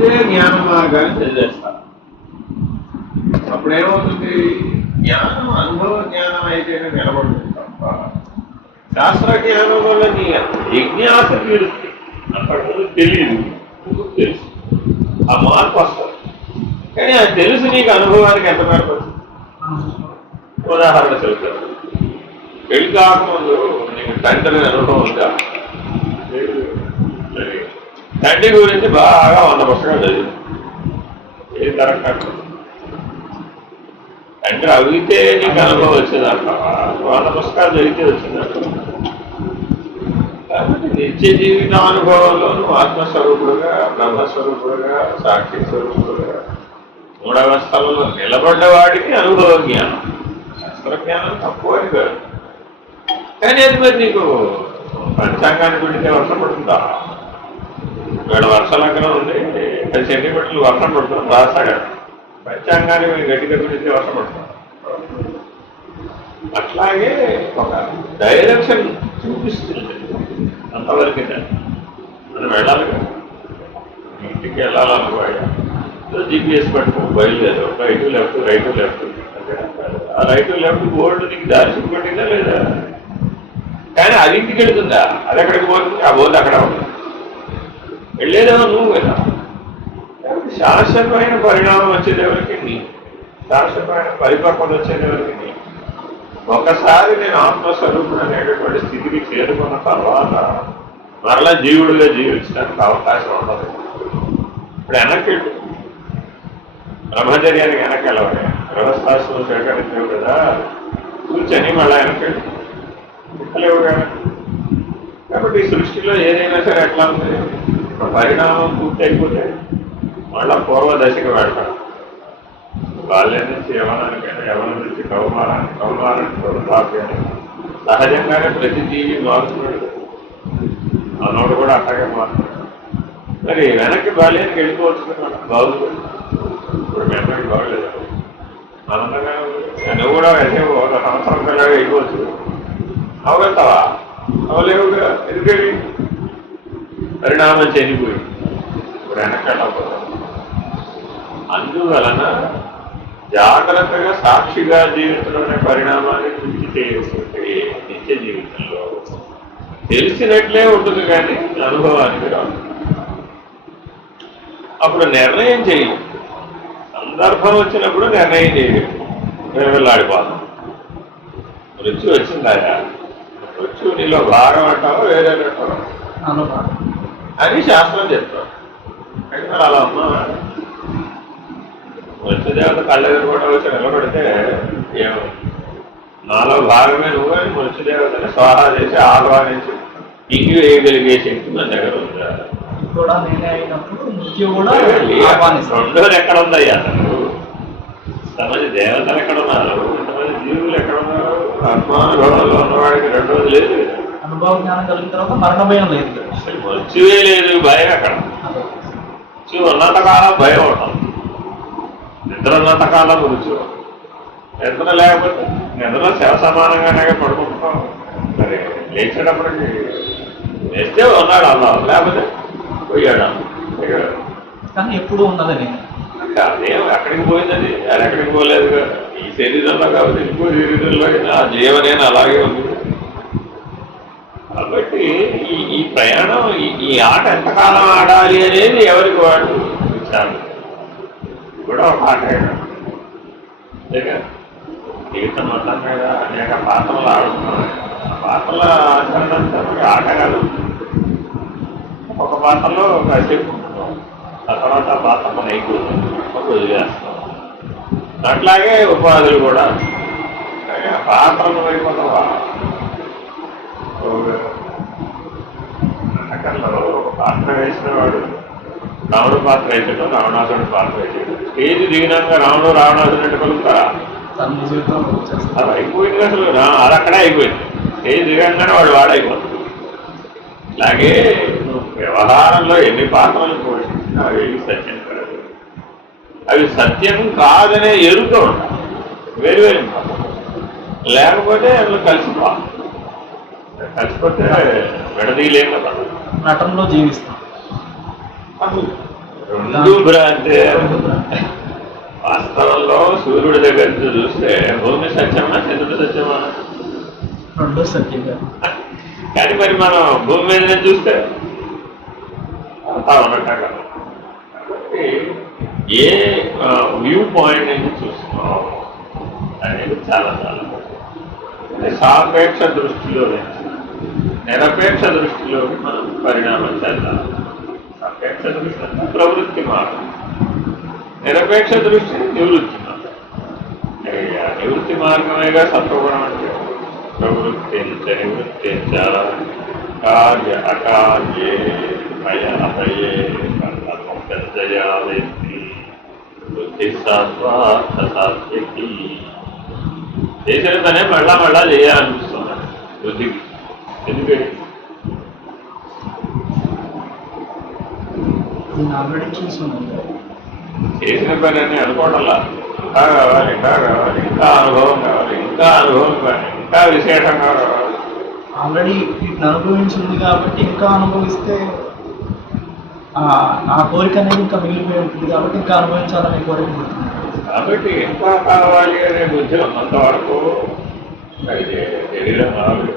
ఇదే జ్ఞాన మార్గాన్ని చదివేస్తారు. అప్పుడేమవుతుంది, జ్ఞానం అనుభవ జ్ఞానం అయితేనే నిలబడుతుంది తప్ప శాస్త్ర జ్ఞానం వల్ల నీ జిజ్ఞాస తీరుతుంది. అంతకుముందు తెలియదు, తెలుసు, ఆ మార్పు వస్తుంది. కానీ అది తెలుసు నీకు అనుభవానికి ఎంత మేరకు వచ్చింది. ఉదాహరణ చెబుతాను. పెళ్లి కాకముందు నీకు తండ్రి అనుభవం ఉందా? తండ్రి గురించి బాగా 100 పుస్తకాలు చదివింది. ఏది కరెక్ట్? తండ్రి అవిగితే నీకు అనుభవం వచ్చిందంట, 100 పుస్తకాలు చదివితే వచ్చిందంట. కాబట్టి నిత్య జీవిత అనుభవంలోనూ ఆత్మస్వరూపుడుగా, బ్రహ్మస్వరూపుడుగా, సాక్షి స్వరూపుడుగా 3 అవస్థలలో నిలబడ్డ వాడికి అనుభవ జ్ఞానం. శాస్త్రజ్ఞానం తక్కువ అని కాదు. కానీ అది మరి నీకు పంచాంగాన్ని పెడితే వర్షం పడుతుందా? ఇక్కడ వర్షలగ్నం ఉంది, 10 సెంటీమీటర్లు వర్షం పడుతుంది రాస్తాడు. పంచాంగాన్ని గట్టిగా పెడితే వర్షం పడుతుంది. అట్లాగే ఒక డైరెక్షన్ చూపిస్తుంది. అంతవరకు మనం వెళ్ళాలి కదా, ఇంటికి వెళ్ళాలనుకోయా జీపీఎస్ పట్టుకో, బయలుదేరు, రైట్ లెఫ్ట్, రైట్ లెఫ్ట్. ఆ రైట్ లెఫ్ట్ బోర్డు నీకు దారి చూపట్టిందా లేదా? కానీ అది ఇంటికి వెళుతుందా? అది ఎక్కడికి పోతుంది? ఆ బోర్డు అక్కడ ఉంటుంది. వెళ్ళేదేమో నువ్వు కదా. శాశ్వతమైన పరిణామం వచ్చేదేవరికి నీ, శాశ్వతమైన పరిపక్వత వచ్చేదేవరికి నీ. ఒకసారి నేను ఆత్మస్వరూపుడు అనేటటువంటి స్థితికి చేరుకున్న తర్వాత మరలా జీవుడిగా జీవించడానికి అవకాశం ఉండదు. ఇప్పుడు వెనక్కి బ్రహ్మచర్యానికి వెనక్కి వెళ్ళవాలి. గృహస్థాశ్రమం స్వీకరించవు కదా, కూర్చొని మళ్ళీ వెనక్కి వెళ్ళలేవు కదా. కాబట్టి ఈ సృష్టిలో ఏదైనా సరే ఎట్లా ఉంది, పరిణామం పూర్తి అయిపోతే మళ్ళా పూర్వ దశకి వెళ్తాడు. బాల్యం నుంచి యవనానికైనా, యవనం నుంచి కౌమారానికి, కౌమారానికి వృద్ధాప్యానికి సహజంగానే ప్రతి జీవి మారుతున్నాడు. మనోడు కూడా అట్లాగే మారుతున్నాడు. మరి వెనక్కి బాల్యానికి వెళ్ళిపోవచ్చు కదా, బాగుంది. ఇప్పుడు మీ అమ్మాయికి బాగలేదు, ఆనందంగా నువ్వు కూడా ఒక సంవత్సరం కల్లాగా వెళ్ళిపోవచ్చు. అవగలుగుతావా? అవలేవుగా. ఎందుకని? పరిణామం చెందిపోయింది. ఇప్పుడు వెనక్కి అందువలన జాగ్రత్తగా సాక్షిగా జీవితంలోనే పరిణామాన్ని పూర్తి చేయకపోతే నిత్య జీవితంలో తెలిసినట్లే ఉంటుంది, కానీ అనుభవానికి రాదు. అప్పుడు నిర్ణయం చేయలేదు. సందర్భం వచ్చినప్పుడు నిర్ణయం చేయలేదు, వెళ్ళాడిపోతాం. మృత్యు వచ్చిందాయా, మృత్యు నీలో భాగం అంటావో వేరే అంటావో అని శాస్త్రం చెప్తాం. అయితే మరి అలా అమ్మా, మృత్యుదేవత కళ్ళెదురు కూడా వచ్చి నిలబడితే ఏమో నాలో భాగమే నువ్వు అని మృత్యుదేవతని స్వాహా చేసి ఆహ్వానించి ఇంగి వేయగలిగే శక్తి మన దగ్గర ఉందా? రెండోది ఎక్కడ ఉందయ్యా? ఇంతమంది దేవతలు ఎక్కడ ఉన్నారు, ఇంతమంది జీవులు ఎక్కడ ఉన్నారు? ఆత్మానుభవంలో ఉన్నవాడికి రెండోది లేదు. అనుభవ జ్ఞానం కలిగిన తర్వాత మరణ భయం లేదు, అసలు మృత్యువే లేదు, భయం ఎక్కడ? మృత్యు ఉన్నంతకాలం భయం ఉంటుంది, నిద్ర ఉన్నంతకాలం మృత్యు. నిద్ర లేకపోతే నిద్ర శవ సమానంగానే పడుకుంటున్నాం. సరే లేచేటప్పటికి లేస్తే ఉన్నాడు అన్నా, లేకపోతే పోయాడు. కానీ ఎప్పుడు ఉన్నదని అదేం ఎక్కడికి పోయిందని, అది ఎక్కడికి పోలేదు. ఈ శరీరంలో కాబట్టి ఇంకో శరీరంలో ఆ జీవనేనా అలాగే ఉంది. కాబట్టి ఈ ప్రయాణం, ఈ ఆట ఎంతకాలం ఆడాలి అనేది ఎవరికి వాడు విచారణ. కూడా ఒక ఆట అంతేగా. జీవితం మొత్తం మీద అనేక పాత్రలు ఆడుతున్నాం. పాత్రల ఆచరణ ఆట కాదు. ఒక పాత్రలో కాసేపు ఉంటున్నాం, ఆ తర్వాత ఆ పాత్ర మన అయిపోతుంది, వదిలేస్తాం. అట్లాగే ఉపాధులు కూడా ఆ పాత్రలు అయిపోతావా. నాటకంలో ఒక పాత్ర వేసిన వాడు రావణుడు పాత్ర వేసాడు, రావణాసురుడు పాత్ర వేసాడు. స్టేజ్ దిగినాక రావణుడు రావణాసురుడు అంటే కలుగుతారా? అది అయిపోయింది అసలు, అది అక్కడే అయిపోయింది. స్టేజ్ దిగంగానే వాడైపోతుంది. అలాగే వ్యవహారంలో ఎన్ని పాత్రలు పోషించినా అవి సత్యం కాదు. అవి సత్యం కాదనే ఎరుక ఉంటాయి, వేరు వేరు లేకపోతే అందులో కలిసిపోవాలి. కలిసిపోతే విడదీయలేం కదా. నటనలో జీవిస్తాం. రెండు భ్రాంతే. వాస్తవంలో సూర్యుడి దగ్గర నుంచి చూస్తే భూమి సత్యమా చంద్రుడు సత్యమా? రెండు సత్యంగా. కానీ మరి మనం భూమి మీద నుంచి చూస్తే అంతా ఉన్నట్టు కదా. కాబట్టి ఏ వ్యూ పాయింట్ నుంచి చూస్తున్నాం అనేది చాలా చాలా సాపేక్ష దృష్టిలో నిరపేక్ష దృష్టిలోకి మనం పరిణామం చెందాలి. సాపేక్ష దృష్టి అంటే ప్రవృత్తి మార్గం, నిరపేక్ష దృష్టి నివృత్తి మార్గం. నివృత్తి మార్గమేగా సత్వగుణం అంటే. ప్రవృత్తి నివృత్తి కార్య అకార్యే భయ అభయే జయా వ్యక్తి బుద్ధి సత్వార్థ సాత్వికి. చేసిన పనే మళ్ళా మళ్ళా చేయాలనిపిస్తున్నాడు బుద్ధికి. ఎందుకంటే ఆల్రెడీ చూస్తున్నాను. చేసిన పని అని అనుకోవడంలా ఇంకా కావాలి, ఇంకా కావాలి, ఇంకా అనుభవం కావాలి, ఇంకా అనుభవం కావాలి, ఇంకా విశేషంగా కావాలి. ఆల్రెడీ వీటిని అనుభవించింది కాబట్టి ఇంకా అనుభవిస్తే ఆ కోరిక అనేది ఇంకా మిగిలిపోయి ఉంటుంది కాబట్టి ఇంకా అనుభవించాలనే కోరిక ఉంటుంది. కాబట్టి ఇంకా కావాలి అనే బుద్ధి ఉన్నంత వరకు అయితే శరీరం కావాలి.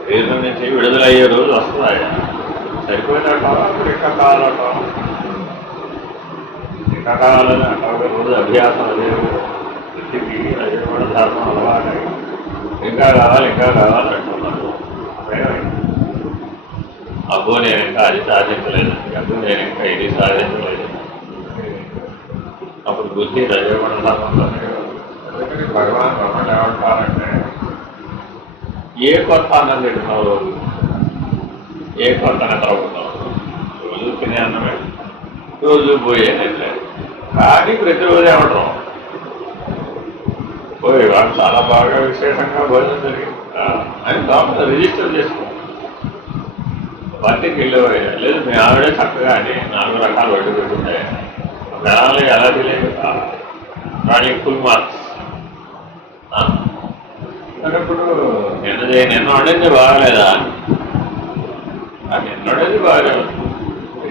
శరీరం నుంచి విడుదలయ్యే రోజు వస్తున్నాయి. సరిపోయినాక అప్పుడు ఇంకా కావాలట, ఇంకా కావాలని అక్కడ రోజు అభ్యాసం అదే వృత్తికి అదే కూడా ధర్మం అలవాటు. ఇంకా కావాలి, ఇంకా కావాలి అంటున్నాను. అబ్బో నేను ఇంకా అది సాధించలేదు, అబ్బో నేను ఇంకా ఇది సాధించలేదు. అప్పుడు బుద్ధి రజోగుణ ధర్మంలోనే. అందుకని భగవాన్ రమణ ఏమంటారంటే ఏ కొత్త అన్నం తింటున్నావు రోజు, ఏ కొత్త త్రవ్వుతావు. రోజు తినే అన్నమే, రోజు పోయే తినలేదు. కానీ ప్రతిరోజు ఏమంటాం పోయి వాళ్ళు చాలా బాగా విశేషంగా భోజనం జరిగింది అని లోపల రిజిస్టర్ చేసుకో. బయటికి వెళ్ళేవారు లేదు, మీ ఆవిడే చక్కగా అని 4 రకాలు వడ్డీ పెట్టుకుంటాయి. జనాలు ఎలా తెలియదు వాడికి ఫుల్ మార్క్స్. అన్నప్పుడు నిన్న వండింది బాగాలేదా? నిన్న వండింది బాగాలేదు,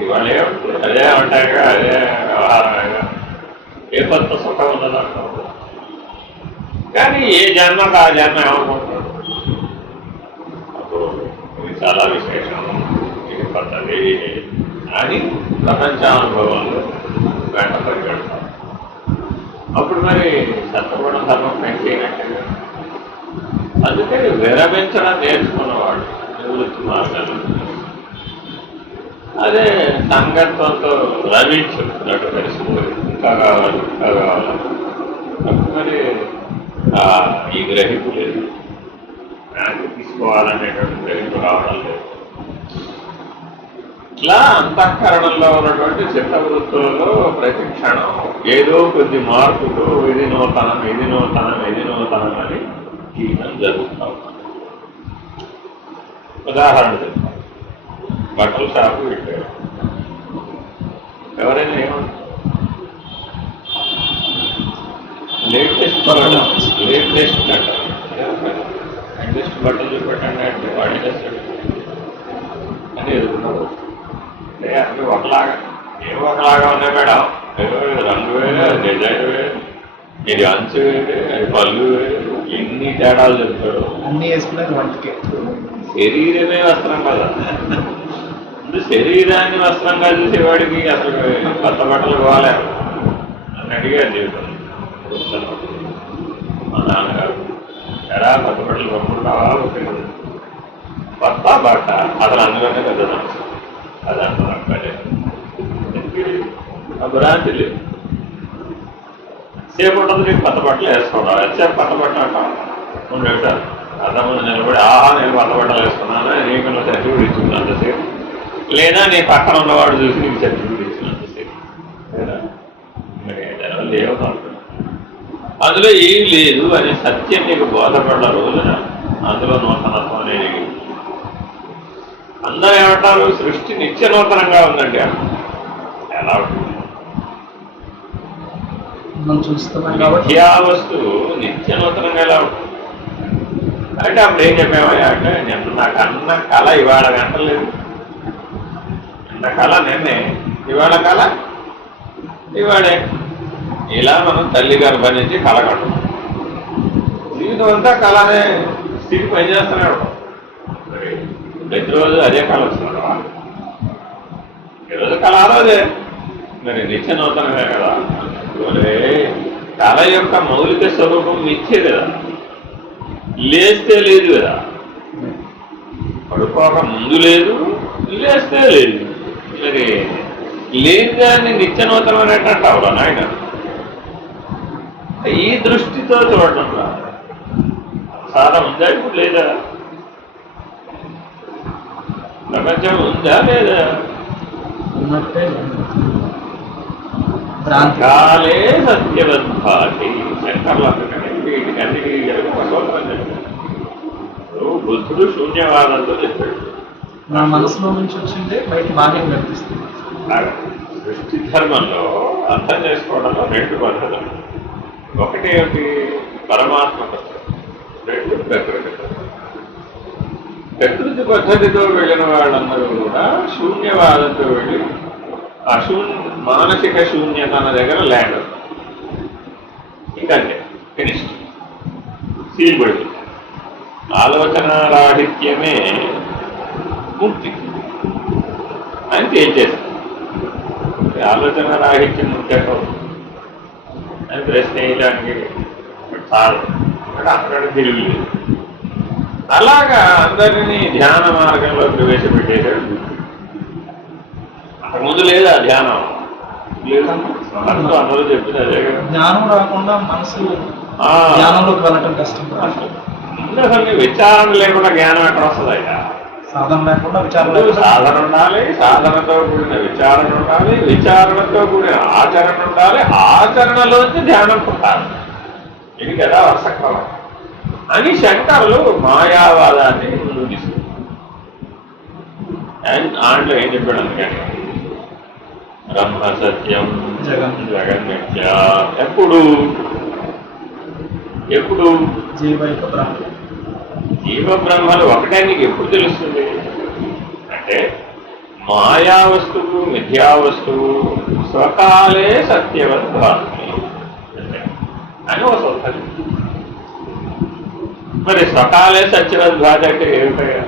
ఇవాళ ఏమంటుంది అదే ఉంటాయిగా, అదే వ్యవహారంగా, ఏ కొత్త సుఖం ఉన్నది అంటారు. కానీ ఏ జన్మకు ఆ జన్మ ఏమనుకుంటున్నాడు, అప్పుడు ఇది చాలా విశేషం, ఇది కొత్తది అని ప్రపంచానుభవాలు వెంట పరిగెడతాం. అప్పుడు మరి సత్వగుణ ధర్మం పెంచేయనట్టుగా. అందుకని విరమించడం నేర్చుకున్నవాడు నివృత్తి మార్గాలు. అదే సంగత్వంతో రమించుకున్నట్టు కలిసిపోయి ఇంకా కావాలి, ఇంకా కావాలి. అప్పుడు మరి ఈ గ్రహింపు లేదు, నాకు తీసుకోవాలనేటువంటి గ్రహింపు రావడం లేదు. ఇట్లా అంతఃకరణంలో ఉన్నటువంటి చిత్తవృత్తులలో ప్రతి క్షణం ఏదో కొద్ది మార్పులు, ఇది నూతనం, ఇది నూతనం, ఇది నూతనం అని జీవితం జరుగుతూ ఉంటాం. ఉదాహరణ చెప్తాం, బట్టల షాపు పెట్టారు. ఎవరైనా ఏమంటారు లేటెస్ట్ అంటారు. లేటెస్ట్ బట్టలు చూపెట్టండి అంటే వాడి అని ఎదుగుతున్నారు. అంటే అన్నీ ఒకలాగా, ఏం ఒకలాగా ఉన్నాయి మేడం, రంగు వేరే, డిజైన్ వేరే, ఇది అంచు వేరే, అది పళ్ళు వేరే, ఎన్ని తేడాలు చెప్తాడు. అన్ని వేసుకునేది వంటకే. శరీరమే వస్త్రం కదా, శరీరాన్ని వస్త్రంగా చూసేవాడికి అసలు కొత్త బట్టలు కావాలి అని అడిగారు జీవితం. మా నాన్నగారు ఎరా కొత్త బట్టలు కొనుక్కుంటావా? కొత్త బట్ట అసలు అందులోనే పెద్ద సమస్య. అది అంటున్నాడు భ్రాంతి లేదు. సేపు ఉంటుంది నీకు కొత్త బట్టలు వేసుకోవడం, ఎంతసేపు కొత్త బట్టలు అంటాం. 2 నిమిషాలు అర్థం నిలబడి ఆహా నేను కొత్త బట్టలు వేసుకున్నాను నీకు నువ్వు సర్టిఫికేట్ ఇచ్చుకున్నంతసేపు, లేదా నీ పక్కన ఉన్నవాడు చూసి నీకు సర్టిఫికేట్ ఇచ్చినంతసేపు. లేదా మరి దానివల్ల ఏమవుతుంది? అందులో ఏం లేదు అనే సత్యం నీకు బోధపడ్డ రోజున అందులో నూతనత్వం అనేది అందరూ ఏమంటారు, సృష్టి నిత్య నూతనంగా ఉందండి. ఎలా ఉంటుంది? మిథ్యా వస్తువు నిత్య నూతనంగా ఎలా ఉంటుంది అంటే అప్పుడు ఏం చెప్పామా అంటే నాకు అన్న కళ ఇవాళ గంటలేదు, నా కళ నిన్నే, ఇవాళ కళ ఇవాడే. ఇలా మనం తల్లి గర్భం నుంచి కళ కట్టం. జీవితం అంతా కళ అనే స్థితి పనిచేస్తున్నాడు. మరి ప్రతిరోజు అదే కళ వస్తున్నాడు. ఈరోజు కళ ఆ రోజే, మరి నిత్య నూతనమే కదా. మరి కళ యొక్క మౌలిక స్వరూపం నిత్యే కదా, లేస్తే లేదు కదా. పడుకోక ముందు లేదు, లేస్తే లేదు. మరి లేని దాన్ని నిత్య నూతనం అనేటట్టు అవరా నాయన. ఈ దృష్టితో చూడటం రా. సాధన ఉందా ఇప్పుడు లేదా? ప్రపంచం ఉందా లేదా? ఉన్నట్టే కాలే సత్యవద్భాతి. శంకర్లు అందుకని వీటికన్నిటికీ భగవంతుడు బుద్ధుడు శూన్యవాదంతో చెప్పాడు. నా మనసులో నుంచి వచ్చిందే బయట బాగా కనిపిస్తుంది. సృష్టి ధర్మంలో అర్థం చేసుకోవడంలో రెండు పద్ధతులు. ఒకటి ఏమిటి? పరమాత్మ పద్ధతి. రెండు ప్రకృతి పద్ధతి. ప్రకృతి పద్ధతితో వెళ్ళిన వాళ్ళందరూ కూడా శూన్యవాదంతో వెళ్ళి ఆ మానసిక శూన్యత అన్న దగ్గర ల్యాండ్ ఇంకంతే, ఫినిష్డ్, సీల్ పడి. ఆలోచన రాహిత్యమే ముక్తి అని తేల్చేస్తుంది. ఆలోచన రాహిత్యం ముక్తి అని ప్రశ్న వేయడానికి చాలు, అక్కడ తిరిగి. అలాగా అందరినీ ధ్యాన మార్గంలో ప్రవేశపెట్టేశాడు. అంతకుముందు లేదా ధ్యానం? లేదు. అందరూ చెప్పింది అదే కదా. జ్ఞానం రాకుండా మనసు జ్ఞానంలోకి వెళ్ళటం కష్టం. అసలు విచారణ లేకుండా జ్ఞానం ఎక్కడ వస్తుంది? అయినా సాధన లేకుండా సాధన ఉండాలి, సాధనతో కూడిన విచారణ ఉండాలి, విచారణతో కూడిన ఆచరణ ఉండాలి, ఆచరణలోంచి ధ్యానం పుట్టాలి. ఇది కదా వర్షక్రమం అని శంకరులు మాయావాదాన్ని ముందుకు తీసుకుంటారు. దాంట్లో ఏం చెప్పాడు అందుకని? బ్రహ్మ సత్యం జగన్మిథ్య. ఎప్పుడు ఎప్పుడు జీవ బ్రహ్మలు ఒకటే నీకు ఎప్పుడు తెలుస్తుంది అంటే, మాయా వస్తువు మిథ్యా వస్తువు స్వకాలే సత్యవద్భాతి అని ఒక సొంతది. మరి స్వకాలే సత్యవద్భాతి అంటే ఏమిటయ్యా?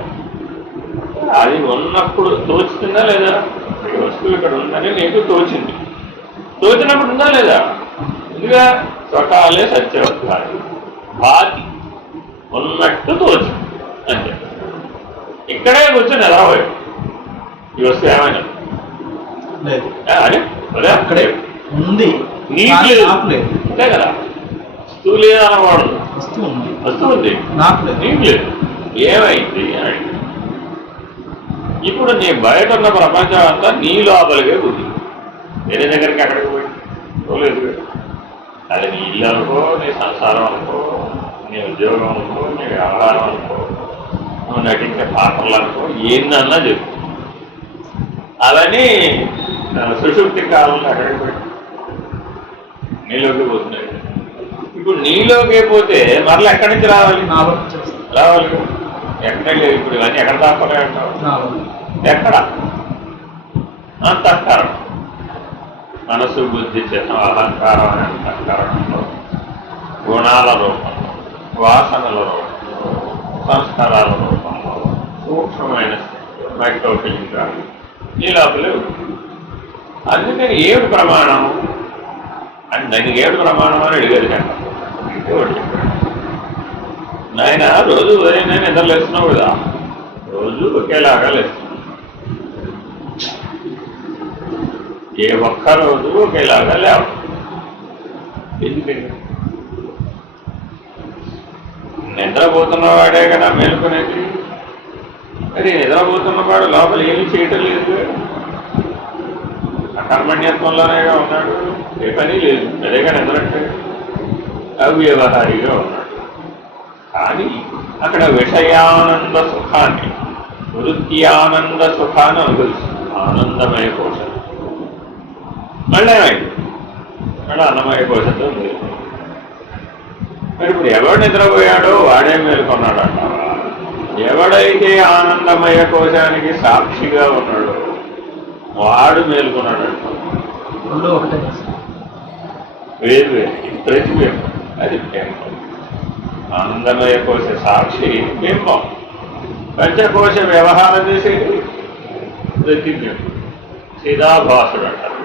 అది ఉన్నప్పుడు తోచుతుందా లేదా? ఈ వస్తువు ఇక్కడ ఉందని నీకు తోచింది. తోచినప్పుడు ఉందా లేదా? ఇదిగా స్వకాలే సత్యవద్భాతి. భాతి ఉన్నట్టు తోచి అంతే. ఇక్కడే కూర్చొని ఎలా పోయాడు ఈ వస్తువు ఏమైనా అక్కడే ఉంది, నీకు లేదు అంతే కదా. వస్తువు లేదన్నవాడు వస్తువు ఉంది, నీకు లేదు. ఏమైంది అని అడిగి, ఇప్పుడు నీ బయట ఉన్న ప్రపంచం అంతా నీ లోపలికే ఉంది. వేరే దగ్గరికి అక్కడికి పోలేదు. అది నీ ఇల్లు అనుకో, నీ సంసారం అనుకో, నీ ఉద్యోగం అనుకో, నీ వ్యవహారం అనుకో, నువ్వు నటించే పాత్రలు అనుకో, ఏందన్నా చెప్పు. అవన్నీ సుషుప్తి కాలంలో అక్కడికి పోయి నీలోకి పోతున్నాయి. ఇప్పుడు నీలోకే పోతే మరలా ఎక్కడి నుంచి రావాలి? రావాలి ఎక్కడే లేదు. ఇప్పుడు ఇవన్నీ ఎక్కడ దాకా అంటావు? ఎక్కడ? అంతఃకరణం. మనసు బుద్ధి చిత్తం అహంకారం అనే అంతఃకరణంలో గుణాల రూపంలో, వాసనల రూపంలో, సంస్కారాల రూపంలో సూక్ష్మమైన మైక్రోఫిలింగా ఈ లోపలే ఉంది. అందుకని ఏడు ప్రమాణం అని దానికి ఏడు ప్రమాణం అని అడిగారు కదా. నాయన రోజు ఉదయం నేను నిద్ర లేస్తున్నావు కదా, రోజు ఒకేలాగా లేస్తున్నావు. ఏ ఒక్క రోజు ఒకేలాగా లేవు. ఎందుకని? నిద్రపోతున్నవాడే కదా మేలుకునేది. మరి నిద్రపోతున్నవాడు లోపల ఏమీ చేయటం లేదు, అకర్మణ్యత్వంలోనేగా ఉన్నాడు. ఏ పని లేదు, అదేగా నిద్రంటే. అవ్యవహారిగా ఉన్నాడు. కానీ అక్కడ విషయానంద సుఖాన్ని, వృత్యానంద సుఖాన్ని అనుభవిస్తుంది. ఆనందమయ కోశం మళ్ళీ ఏమైంది? మళ్ళీ అన్నమయ కోశంతో ఉంది. మరి ఇప్పుడు ఎవడు నిద్రపోయాడో వాడే మేలుకొన్నాడు అంటావా? ఎవడైతే ఆనందమయ కోశానికి సాక్షిగా ఉన్నాడో వాడు మేలుకున్నాడు. రెండు ఒకటే. వేరు వేరు. ఇది ప్రతిబింబం, అది బింబం. ఆనందమయ కోశ సాక్షి బింబం, పంచకోశ వ్యవహారం చేసేది ప్రతిబింబం, చిదాభాసుడు అంటారు.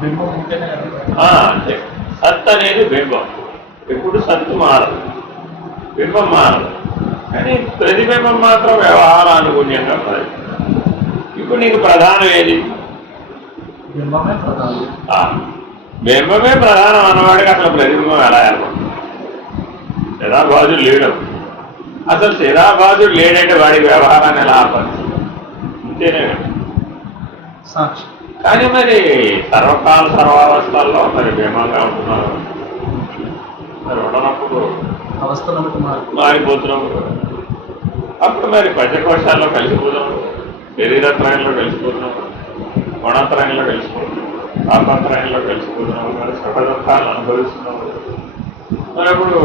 బింబం ఉంటేనే అంతే. సత్ అనేది బింబం, ఎప్పుడు సత్తు మారదు, బింబం మారదు. కానీ ప్రతిబింబం మాత్రం వ్యవహారానుగుణ్యంగా మారదు. ఇప్పుడు నీకు ప్రధానం ఏది? బింబమే ప్రధానం. బింబమే ప్రధానం అన్నవాడికి అసలు ప్రతిబింబం ఎలా ఏర్పడుతుంది? శిరాభాజుడు లేడు. అసలు శిరాభాజుడు లేడంటే వాడి వ్యవహారాన్ని ఎలా ఆపడుతుంది? అంతేనే కదా. సాక్షి. కానీ మరి సర్వకాల సర్వావస్థల్లో మరి బింబంగా ఉంటున్నారు. మరి ఉండనప్పుడు అవస్థను బట్టి మారిపోతున్నాము. అప్పుడు మరి పంచకోశాల్లో కలిసిపోతున్నాము, శరీరత్రయంలో కలిసిపోతున్నాము, గుణత్రయంలో కలిసిపోతున్నాము, ఆత్మత్రయంలో కలిసిపోతున్నాము. మరి సుఖదుఖాలను అనుభవిస్తున్నాము. మరి అప్పుడు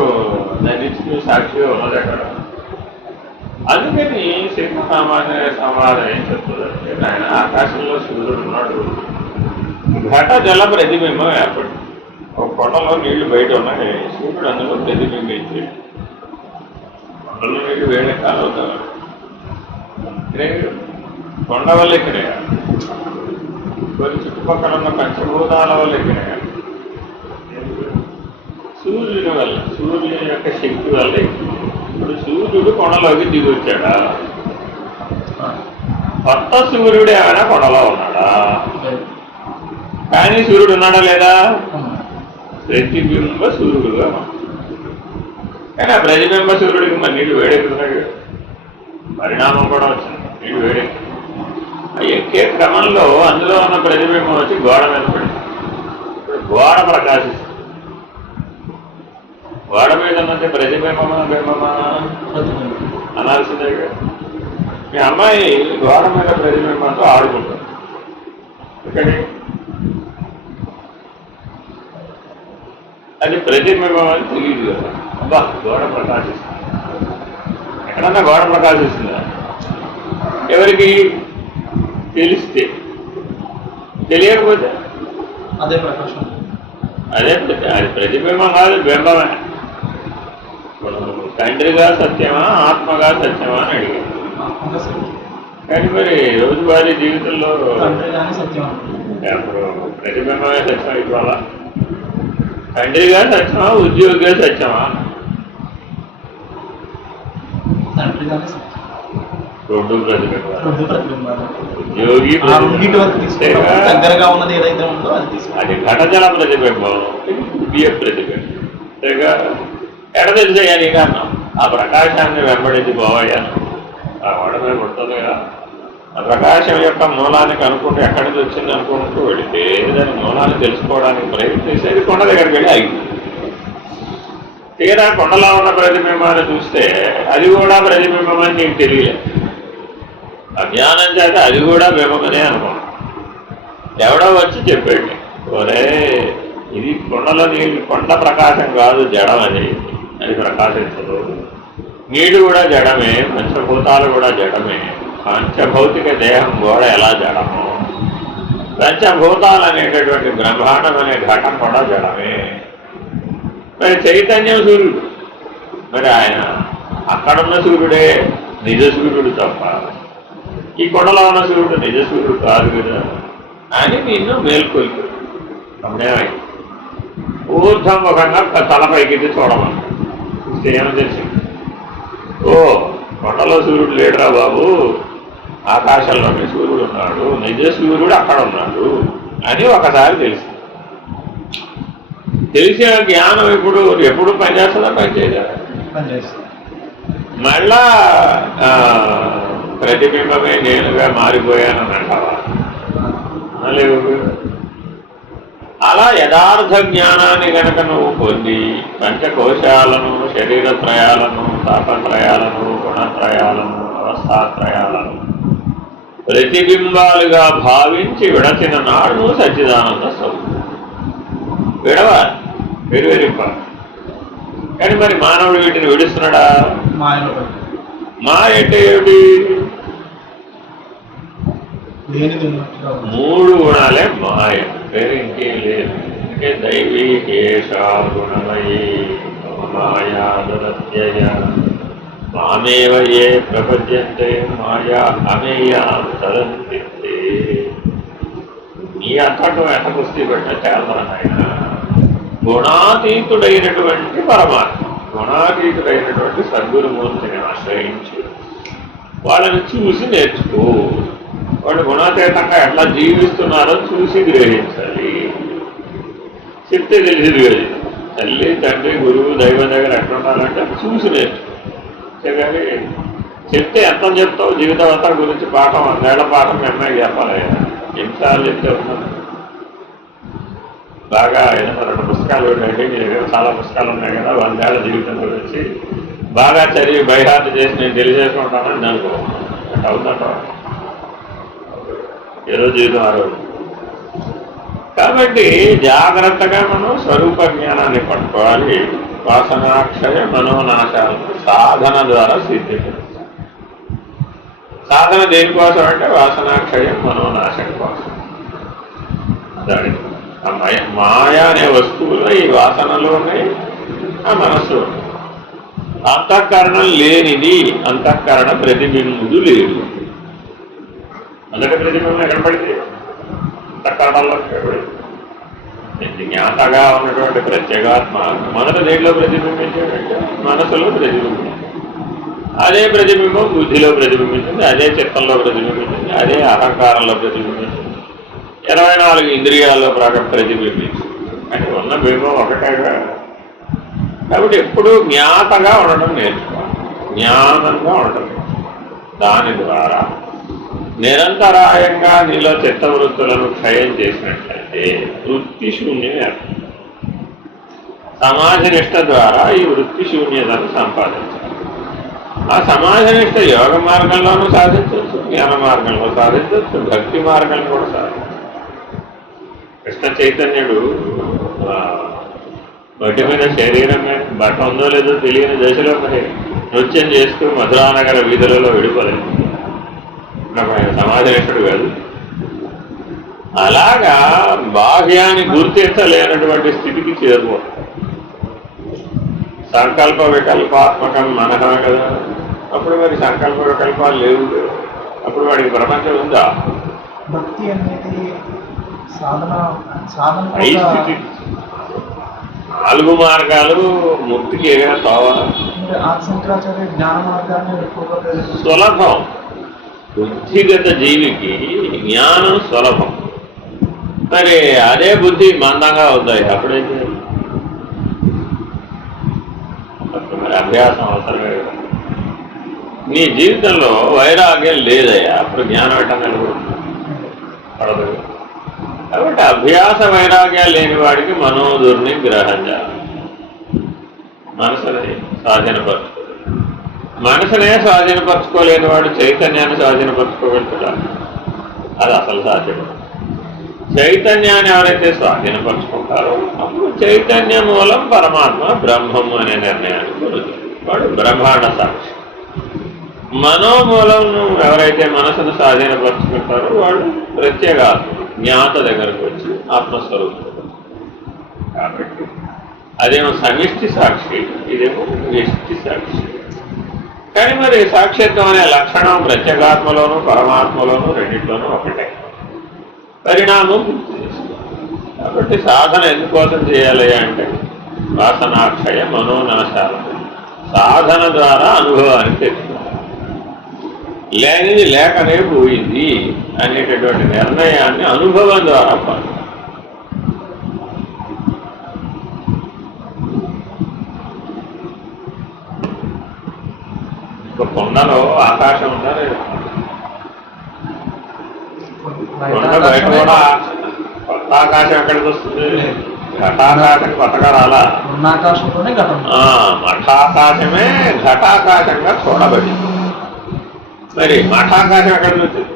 నైనిత్యం సాక్షిగా ఉన్నది అక్కడ. అందుకని శిల్ప సామాన్య సంవాదం ఏం చెప్తుందంటే, ఆయన ఆకాశంలో సూర్యుడు ఉన్నాడు, ఘట జల ప్రతిబింబం ఏర్పడింది. ఒక కొండలో నీళ్లు బయట ఉన్నాయి, సూర్యుడు అందులో ప్రతిబింబించి కొండలో నీళ్లు వేడే కాలం కొండ వల్ల ఎక్కినాయి, కొన్ని చుట్టుపక్కల ఉన్న పంచభూతాల వల్ల ఎక్కినాయి, సూర్యుని వల్ల, సూర్యుని యొక్క శక్తి వల్ల ఎక్కింది. ఇప్పుడు సూర్యుడు కొండలోకి దిగి వచ్చాడా? కొత్త సూర్యుడు ఏమైనా కొండలో ఉన్నాడా? కానీ సూర్యుడు ఉన్నాడా లేదా? ప్రతిబింబ సూర్యుడుగా. కానీ ఆ ప్రతిబింబ సూర్యుడికి మరి నీళ్ళు వేడెక్కుతున్నాడు, పరిణామం కూడా వచ్చింది, నీళ్ళు వేడెక్కి ఎక్కే క్రమంలో అందులో ఉన్న ప్రతిబింబం వచ్చి గోడ మీద పడింది. గోడ ప్రకాశిస్తుంది. గోడ మీద ఉన్నది ప్రతిబింబమా బింబమా అనాల్సిందే. మీ అమ్మాయి గోడ మీద ప్రతిబింబంతో ఆడుకుంటుంది. ఇక్కడి అది ప్రతిబింబం అని తెలియదు కదా. అబ్బా గోడ ప్రకాశిస్తుంది, ఎక్కడన్నా గోడ ప్రకాశిస్తుందా? ఎవరికి తెలిస్తే, తెలియకపోతే అదే ప్రకాశం, అదే అది ప్రతిబింబం కాదు, బింబమే. తండ్రిగా సత్యమా ఆత్మగా సత్యమా అని అడిగారు. కానీ మరి రోజువారీ జీవితంలో అప్పుడు ప్రతిబింబమే సత్యం అయిపోవాలా? తండ్రిగా సత్యమా ఉద్యోగిగా సత్యమా? రెండు ప్రతిబింబాలు. ఉద్యోగి దగ్గరగా ఉన్నది ఏదైతే ఉందో అది ఘటజల ప్రతిబింబం, బియ్య ప్రతిబింబం. అంతేగా ఎడ తెలిసాయా నీకు అన్నాం. ఆ ప్రకాశాన్ని వెంబడించి పోవాయాను, ఆ వాడ మీద పడుతుంది కదా. ఆ ప్రకాశం యొక్క మూలానికి అనుకుంటూ ఎక్కడి నుంచి వచ్చింది అనుకుంటూ వెళితే దాని మూలాన్ని తెలుసుకోవడానికి ప్రయత్నిస్తే కొండ దగ్గరికి వెళ్ళి ఆగింది. తీరా కొండలో ఉన్న ప్రతిబింబాన్ని చూస్తే అది కూడా ప్రతిబింబం అని నీకు తెలియలేదు. అజ్ఞానం చేత అది కూడా బింబమనే అనుకున్నాం. ఎవడో వచ్చి చెప్పాడు, ఒరే ఇది కొండలో నీళ్ళు, కొండ ప్రకాశం కాదు, జడం అది, అది ప్రకాశించదు. నీళ్ళు కూడా జడమే, పంచభూతాలు కూడా జడమే, పంచభౌతిక దేహం కూడా ఎలా జడము, పంచభూతాలు అనేటటువంటి బ్రహ్మాండం అనే ఘటం కూడా జడమే. మరి చైతన్యం సూర్యుడు, మరి ఆయన అక్కడున్న సూర్యుడే నిజ సూర్యుడు తప్ప ఈ కొండలో ఉన్న సూర్యుడు నిజ సూర్యుడు కాదు కదా అని నిన్ను మేల్కొల్పాడు. అప్పుడేమై ఊర్ధముఖంగా తలపైకి చూడమని ఏమో తెలిసింది. ఓ కొండలో సూర్యుడు లేడురా బాబు, ఆకాశంలోనే సూర్యుడు ఉన్నాడు, నిజ సూర్యుడు అక్కడ ఉన్నాడు అని ఒకసారి తెలిసింది. తెలిసిన జ్ఞానం ఇప్పుడు ఎప్పుడు పనిచేస్తుందా? పనిచేస్తుంది. మళ్ళా ప్రతిబింబమే నేనుగా మారిపోయానని అంటావా? లేవు. అలా యథార్థ జ్ఞానాన్ని కనుక నువ్వు పొంది పంచకోశాలను, శరీరత్రయాలను, తాపత్రయాలను, గుణత్రయాలను, అవస్థాత్రయాలను ప్రతిబింబాలుగా భావించి విడచిన నాడు నువ్వు సచ్చిదానంద స్వరూపుడు. విడవాలి, వెరువెరింపాలి. కానీ మరి మానవుడు వీటిని విడుస్తున్నాడా? మాయ అంటే ఏమిటి? లేనిది ఉన్నట్టుగా ఉంది. 3 గుణాలే మాయ, వేరే ఇంకేం లేదు. అంటే దైవీ కేశా గుణమయీ మాయా దదత్యయ మామేవ ఏ ప్రపద్యంతే మాయా అమేయా తదంతి. నీ అంతటం ఎంత పుస్తీ పెట్టినా చాలా ఆయన గుణాతీతుడైనటువంటి పరమాత్మ, గుణాతీతుడైనటువంటి సద్గురుమూర్తిని ఆశ్రయించి వాళ్ళని చూసి నేర్చుకో. వాళ్ళు గుణాతీతంగా ఎట్లా జీవిస్తున్నారో చూసి గ్రహించాలి. చెప్తే తెలిసింది కదా, తల్లి తండ్రి గురువు దైవం దగ్గర ఎట్లా ఉండాలంటే చూసి నేర్చుకో. కానీ చెప్తే ఎంత చెప్తావు, జీవితం అంతా గురించి పాఠం 100 ఏళ్ల పాఠం మీ అమ్మాయికి చెప్పాలి. ఎన్నిసార్లు చెప్తే ఉన్నాను బాగా ఏదైనా 2 పుస్తకాలు పెట్టండి, మీ దగ్గర చాలా పుస్తకాలు ఉన్నాయి కదా 100 ఏళ్ల జీవితం గురించి బాగా చదివి బైహార్ట్ చేసి నేను తెలియజేసుకుంటానని అనుకో, అంటే అవుతుందంట ఏదో జీవితం ఆ రోజు. కాబట్టి జాగ్రత్తగా మనం స్వరూప జ్ఞానాన్ని పట్టుకోవాలి. వాసనాక్షయ మనోనాశాలను సాధన ద్వారా సిద్ధించాలి. సాధన దేనికోసం అంటే వాసనాక్షయం మనోనాశం కోసం. దాని మాయ అనే వస్తువులో ఈ వాసనలు ఉన్నాయి, ఆ మనస్సు. అంతఃకరణం లేనిది, అంతఃకరణ ప్రతిబింబుడు లేదు. మొదటి ప్రతిబింబం ఎక్కడ పడింది? అంతఃకరణంలో పడింది. జ్ఞాతగా ఉన్నటువంటి ప్రత్యేగాత్మ మొదట దేంట్లో ప్రతిబింబించాడంటే మనసులో ప్రతిబింబించింది. అదే ప్రతిబింబం బుద్ధిలో ప్రతిబింబించింది, అదే చిత్తంలో ప్రతిబింబించింది, అదే అహంకారంలో ప్రతిబింబించింది, 24 ఇంద్రియాల్లో ప్రతిబింబించింది. అంటే ఉన్న బింబం ఒకటేగా. కాబట్టి ఎప్పుడూ జ్ఞాతగా ఉండటం నేర్చుకోవాలి, జ్ఞానంగా ఉండటం. దాని ద్వారా నిరంతరాయంగా నీలో చిత్తవృత్తులను క్షయం చేసినట్లయితే వృత్తి శూన్యం ఏర్పడుతుంది. సమాజనిష్ట ద్వారా ఈ వృత్తి శూన్యతను సంపాదించాలి. ఆ సమాజనిష్ట యోగ మార్గంలోనూ సాధించవచ్చు, జ్ఞాన మార్గంలో సాధించవచ్చు, భక్తి మార్గంలో కూడా సాధించవచ్చు. కృష్ణ చైతన్యుడు బట్టి మీద శరీరమే బట్ట ఉందో లేదో తెలియని దశలో మరి నృత్యం చేస్తూ మధురానగర వీధులలో విడిపోలేదు. ఆయన సమాజనిష్ఠుడు కాదు. అలాగా బాహ్యాన్ని గుర్తించలేనటువంటి స్థితికి చేరుకోవాలి. సంకల్ప వికల్పాత్మకం మనహ కదా. అప్పుడు మరి సంకల్ప వికల్పాలు లేవు. అప్పుడు వాడికి ప్రపంచం ఉందా? భక్తి అనేది సాధన ఈ స్థితి 4 మార్గాలు ముక్తికి ఏదైనా కావాలా? శంకరాచార్య జ్ఞాన మార్గాన్ని సులభం. బుద్ధిగత జీవికి జ్ఞానం సులభం. మరి అదే బుద్ధి మందంగా అవుతాయి. అప్పుడేం చేయాలి? మరి అభ్యాసం అవసరమే కదా. నీ జీవితంలో వైరాగ్యం లేదయ్యా, అప్పుడు జ్ఞానం ఎట్లా పడదు. కాబట్టి అభ్యాస వైరాగ్యాలు లేని వాడికి మనోదుర్ని గ్రహం చేయాలి. మనసుని స్వాధీనపరచుకోవాలి. మనసునే స్వాధీనపరచుకోలేని వాడు చైతన్యాన్ని స్వాధీనపరచుకోగలుగుతాడు. అది అసలు సాధ్యం. చైతన్యాన్ని ఎవరైతే స్వాధీనపరచుకుంటారో అప్పుడు చైతన్య మూలం పరమాత్మ బ్రహ్మము అనే నిర్ణయానికి వాడు బ్రహ్మాండ సాక్షి. మనోమూలం ఎవరైతే మనసును స్వాధీనపరచుకుంటారో వాడు ప్రత్యేగాత్మ, జ్ఞాత దగ్గరకు వచ్చి ఆత్మస్వరూపుడు. కాబట్టి అదేమో సమిష్టి సాక్షి, ఇదేమో వ్యష్టి సాక్షి. కానీ మరి సాక్షిత్వం అనే లక్షణం ప్రత్యేగాత్మలోనూ పరమాత్మలోనూ రెండింటిలోనూ ఒకటే. పరిణామం పూర్తి చేసుకోవాలి. కాబట్టి సాధన ఎందుకోసం చేయాలి అంటే వాసనాక్షయ మనోనాశాలను సాధన ద్వారా అనుభవానికి తెచ్చుకోవాలి. లేనిది లేకనే పోయింది అనేటటువంటి నిర్ణయాన్ని అనుభవం ద్వారా పొందాలి. ఒక కొండలో ఆకాశం ఉందా లేదా? కొండ బయట కూడా కొత్త ఆకాశం ఎక్కడికి వస్తుంది? ఘటాకాశం కొత్తగా రాలా? మఠాకాశమే ఘటాకాశంగా చూడబడింది. మరి మఠాకాశం ఎక్కడికి వచ్చింది?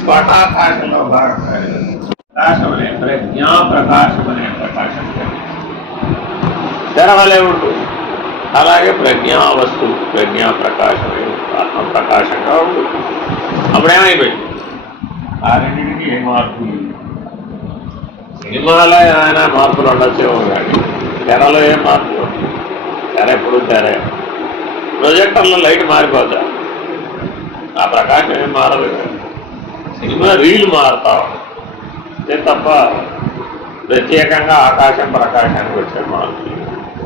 స్ఫటాకాశంలో భాగంగా ప్రకాశం అనే ప్రజ్ఞా ప్రకాశం అనే ప్రకాశం తెరవలే ఉంటుంది. అలాగే ప్రజ్ఞా వస్తువు ప్రజ్ఞా ప్రకాశమే ఆత్మ ప్రకాశంగా ఉంటుంది. అప్పుడేమైపోయింది? ఆ రెండింటికి ఏ మార్పు లేదు. సినిమాలో ఏమైనా మార్పులు ఉండొచ్చేమో కానీ తెరలో ఏం మార్పులు, తెర ఎప్పుడు తెరే. ప్రొజెక్టర్లో లైట్ మారిపోతా, ఆ ప్రకాశం ఏం మారదు. సినిమా రీల్ మారుతా అంతే తప్ప ప్రత్యేకంగా ఆకాశం ప్రకాశానికి వచ్చే మార్పు.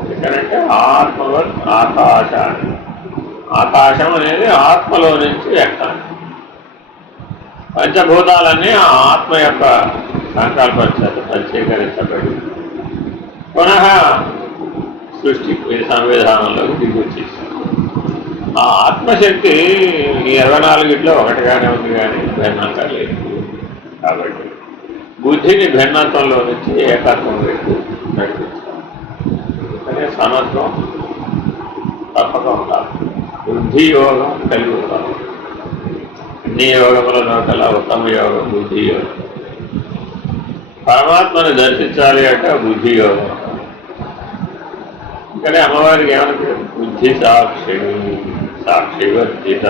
ఎందుకంటే ఆత్మలో ఆకాశాన్ని, ఆకాశం అనేది ఆత్మలో నుంచి వ్యక్తం. పంచభూతాలన్నీ ఆ ఆత్మ యొక్క సంకల్పం చేత ప్రత్యేకరించబడి పునః సృష్టి సంవిధానంలోకి దిగొచ్చేసింది. ఆ ఆత్మశక్తి ఈ 24 ఒకటిగానే ఉంది కానీ భిన్నంగా లేదు. కాబట్టి బుద్ధిని భిన్నత్వంలో నుంచి ఏకత్వం వైపు నడిపించాలి. అనే సమత్వం తప్పక ఉండాలి. బుద్ధి యోగం కలిగి ఉండాలి. అన్ని యోగములలో కల్లా ఉత్తమ యోగం బుద్ధి యోగం. పరమాత్మని దర్శించాలి అంటే బుద్ధి యోగం. కానీ అమ్మవారికి ఏమన్నా బుద్ధి సాక్షిణి, సాక్షివర్జిత.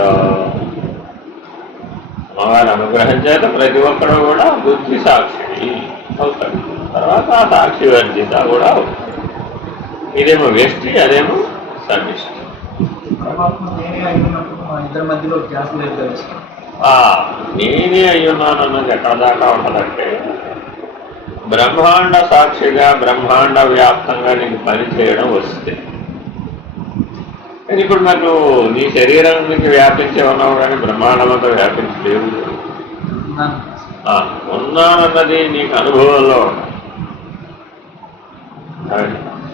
అమ్మవారి అనుగ్రహం చేత ప్రతి ఒక్కరు కూడా బుద్ధి సాక్షిని అవుతాడు. తర్వాత ఆ సాక్షివర్జిత కూడా అవుతాడు. ఇదేమో వ్యష్టి, అదేమో సమిష్టి. నేనే అయ్యున్నానన్నది ఎక్కడ దాకా ఉంటుందంటే బ్రహ్మాండ సాక్షిగా బ్రహ్మాండ వ్యాప్తంగా నీకు పని చేయడం వస్తుంది. కానీ ఇప్పుడు నాకు నీ శరీరం నుంచి వ్యాపించే ఉన్నావు కానీ బ్రహ్మాండమంతా వ్యాపించలేవు. ఉన్నానన్నది నీకు అనుభవంలో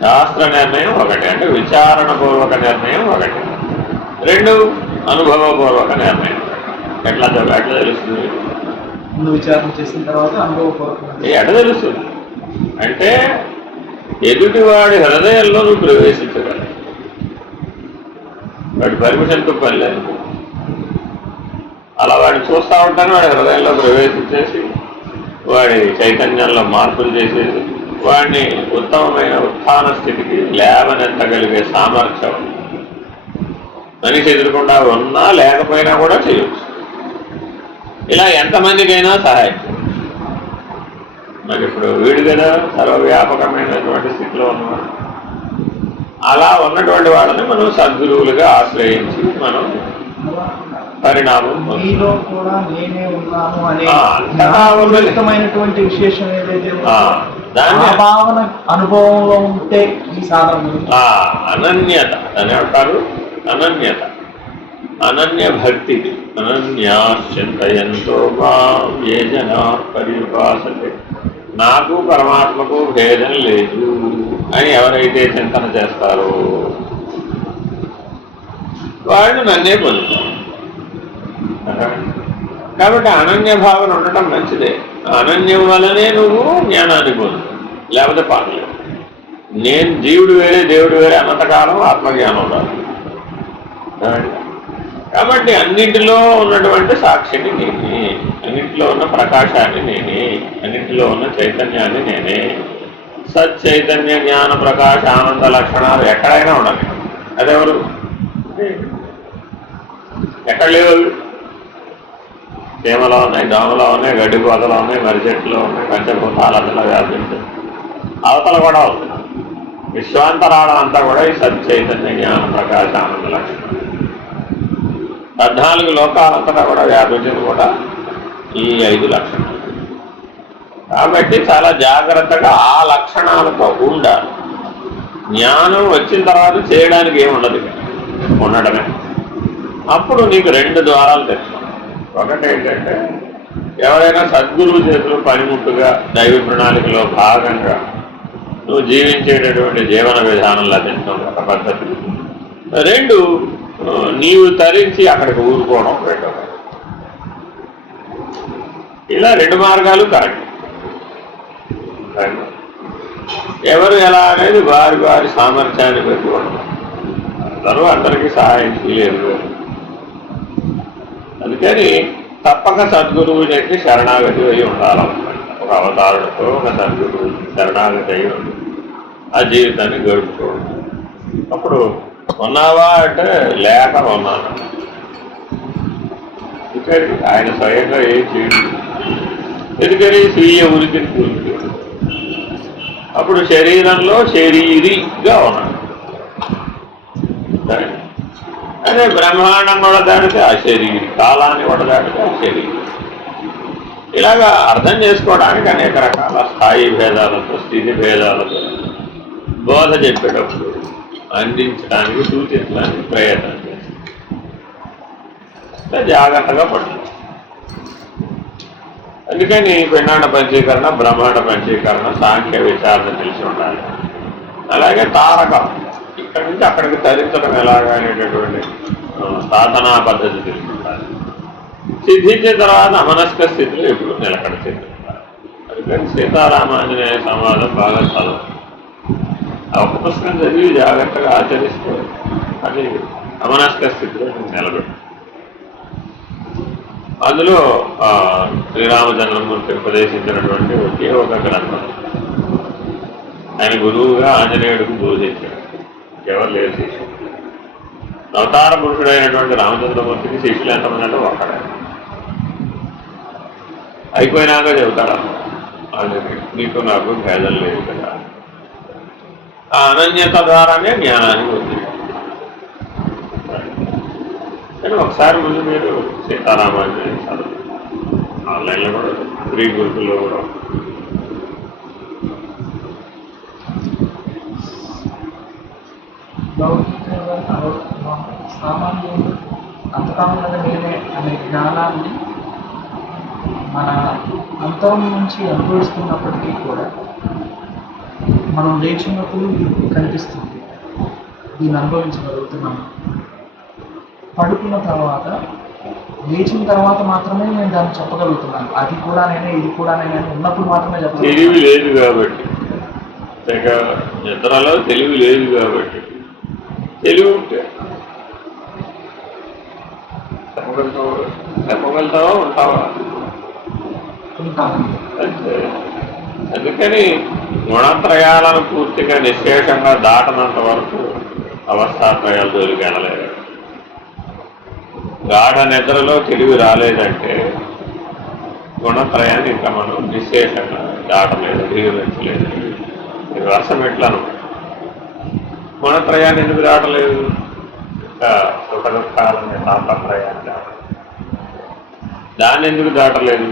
శాస్త్ర నిర్ణయం ఒకటి, అంటే విచారణపూర్వక నిర్ణయం ఒకటి. 2 అనుభవపూర్వక నిర్ణయం. ఎట్లా తెలుస్తుంది? విచారణ చేసిన తర్వాత అనుభవపూర్వక ఎట్లా తెలుస్తుంది అంటే ఎదుటివాడి హృదయంలో నువ్వు ప్రవేశించగలవు. వాడి పర్మిషన్తో పని లేదు. అలా వాడిని చూస్తూ ఉంటాను, వాడి హృదయంలో ప్రవేశించేసి వాడి చైతన్యంలో మార్పులు చేసేసి వాడిని ఉత్తమమైన ఉత్థాన స్థితికి లేవనెత్తగలిగే సామర్థ్యం మనిషి ఎదురుకుండా ఉన్నా లేకపోయినా కూడా చేయవచ్చు. ఇలా ఎంతమందికైనా సహాయం. మరి ఇప్పుడు వీడు కదా సర్వవ్యాపకమైనటువంటి స్థితిలో ఉన్నవాడు. అలా ఉన్నటువంటి వాళ్ళని మనం సద్గురువులుగా ఆశ్రయించి మనం పరిణామం విశేషం ఏదైతే దాని భావన అనుభవంలో ఉంటే ఈ సాధన అనన్యత అని అంటారు. అనన్యత, అనన్య భక్తి. అనన్యాశ్చింతయంతో మాం ఏ జనా పర్యుపాసతే. నాకు పరమాత్మకు భేదం లేదు అని ఎవరైతే చింతన చేస్తారో వాళ్ళు నన్నే పొందుతారు. కాబట్టి అనన్య భావన ఉండటం మంచిదే. అనన్యం వల్లనే నువ్వు జ్ఞానాన్ని పొందుతావు, లేకపోతే పాడలేవు. నేను జీవుడు వేరే దేవుడు వేరే అనంతకాలం ఆత్మజ్ఞానం ఉండాలి. కాబట్టి అన్నింటిలో ఉన్నటువంటి సాక్షిని నేనే, అన్నింటిలో ఉన్న ప్రకాశాన్ని నేనే, అన్నింటిలో ఉన్న చైతన్యాన్ని నేనే. సచ్చైతన్య జ్ఞాన ప్రకాశ ఆనంద లక్షణాలు ఎక్కడైనా ఉండాలి. అదెవరు? ఎక్కడ లేవు. చీమలో ఉన్నాయి, దోమలో ఉన్నాయి, గడ్డి కోతలో ఉన్నాయి, మర్రి చెట్లు ఉన్నాయి, పంచభూతాలంతా వ్యాపించాయి. అవతల కూడా ఉంది. విశ్వాంతరాళం అంతా కూడా ఈ సచ్చైతన్య జ్ఞాన ప్రకాశ ఆనంద లక్షణం. 14 లోకాలంతటా కూడా వ్యాపించింది కూడా ఈ 5 లక్షణాలు. కాబట్టి చాలా జాగ్రత్తగా ఆ లక్షణాలతో ఉండాలి. జ్ఞానం వచ్చిన తర్వాత చేయడానికి ఏముండదు, ఉండడమే. అప్పుడు నీకు 2 ద్వారాలు తెచ్చుకోవాలి. ఒకటి ఏంటంటే ఎవరైనా సద్గురువు చేతులు పనిముట్టుగా దైవ ప్రణాళికలో భాగంగా నువ్వు జీవించేటటువంటి జీవన విధానం లభించడం ఒక పద్ధతి. 2 నీవు తరించి అక్కడికి ఊరుకోవడం 2వ. ఇలా 2 మార్గాలు కరెక్ట్. ఎవరు ఎలా అనేది వారి వారి సామర్థ్యాన్ని పెట్టుకోవడం. అందరూ అందరికీ సహాయం చేయలేరు. అందుకని తప్పక సద్గురువు చెప్పి శరణాగతి అయి ఉండాలన్నమాట. ఒక అవతారుడితో ఒక సద్గురువు శరణాగతి అయి ఉంది ఆ జీవితాన్ని గడుపుకోవడం. అప్పుడు ఉన్నావా అంటే లేక ఉన్నాను. ఇక్కడ ఆయన స్వయంగా ఏం చేయడు. ఎందుకని స్వీయ ఉనికిని కూలికి. అప్పుడు శరీరంలో శరీరిగా ఉన్నాడు. అదే బ్రహ్మాండం కూడా దాటితే ఆ శరీరం, కాలాన్ని కూడా దాటితే ఆ శరీరం. ఇలాగా అర్థం చేసుకోవడానికి అనేక రకాల స్థాయి భేదాలతో, స్థితి భేదాలతో బోధ చెప్పేటప్పుడు అందించడానికి, సూచించడానికి ప్రయత్నం చేస్తాం. జాగ్రత్తగా పడుతుంది. అందుకని పిండాండ పంచీకరణ, బ్రహ్మాండ పంచీకరణ, సాంఖ్య విచారణ తెలిసి ఉండాలి. అలాగే తారకం, ఇక్కడి నుంచి అక్కడికి తరించడం ఎలాగా అనేటటువంటి సాధనా పద్ధతి తెలిసి ఉండాలి. సిద్ధించిన తర్వాత అమనస్క స్థితిలో ఎప్పుడు నిలకడ చెందుతారు. అందుకని సీతారామాంజనేయ సంవాదం బాగా చదవాలి. ఆ ఒక పుస్తకం చదివి జాగ్రత్తగా ఆచరిస్తే అది అమనస్క స్థితిలో నిలబెట్టు. అందులో శ్రీరామచంద్రమూర్తి ఉపదేశించినటువంటి ఒకే ఒక గ్రంథం ఆయన గురువుగా ఆంజనేయుడికి బోధించాడు. ఎవరు లేరు శిష్యుడు. అవతార పురుషుడైనటువంటి రామచంద్రమూర్తికి శిష్యులు ఎంతమంది అంటే ఒక్కడే. అయిపోయినాక చెబుతాడు ఆంజనేయుడు, నీకు నాకు భేదం లేదు కదా. ఆ అనన్యత ద్వారానే జ్ఞానానికి ఉంది. కానీ ఒకసారి ముందు మీరు సీతారామాంజనేయ చదువు, ఆన్లైన్లో కూడా ఫ్రీ గురుకుల్లో కూడా సామాన్యుడు అంతకాలంగా నేనే అనే జ్ఞానాన్ని మన అంతరం నుంచి అనుభవిస్తున్నప్పటికీ కూడా మనం లేచినప్పుడు కనిపిస్తుంది, దీన్ని అనుభవించగలుగుతున్నాను. పడుకున్న తర్వాత, లేచిన తర్వాత మాత్రమే నేను దాన్ని చెప్పగలుగుతున్నాను. అది కూడా నేనే, ఇది కూడా నేనే ఉన్నప్పుడు మాత్రమే చెప్పగలను. తెలివి లేదు కాబట్టి, నిద్రలో తెలివి లేదు కాబట్టి. తెలివి ఉంటే చెప్పగలుగుతావా, ఉంటావా? అంతే. అందుకని గుణత్రయాలను పూర్తిగా నిశ్శేషంగా దాటనంత వరకు అవస్థాత్రయాలు జోలికి వెళ్ళలేదు. గాఢ నిద్రలో తెలివి రాలేదంటే గుణత్రయాన్ని ఇంకా మనం నిశ్శేషంగా దాటలేదు, అధిగమించలేదు. ఇది వర్షం ఎట్లను గుణత్రయాన్ని ఎందుకు దాటలేదు? ఇంకా సుఖ దుఃఖాలని తాపత్రయాన్ని దాన్ని ఎందుకు దాటలేదు?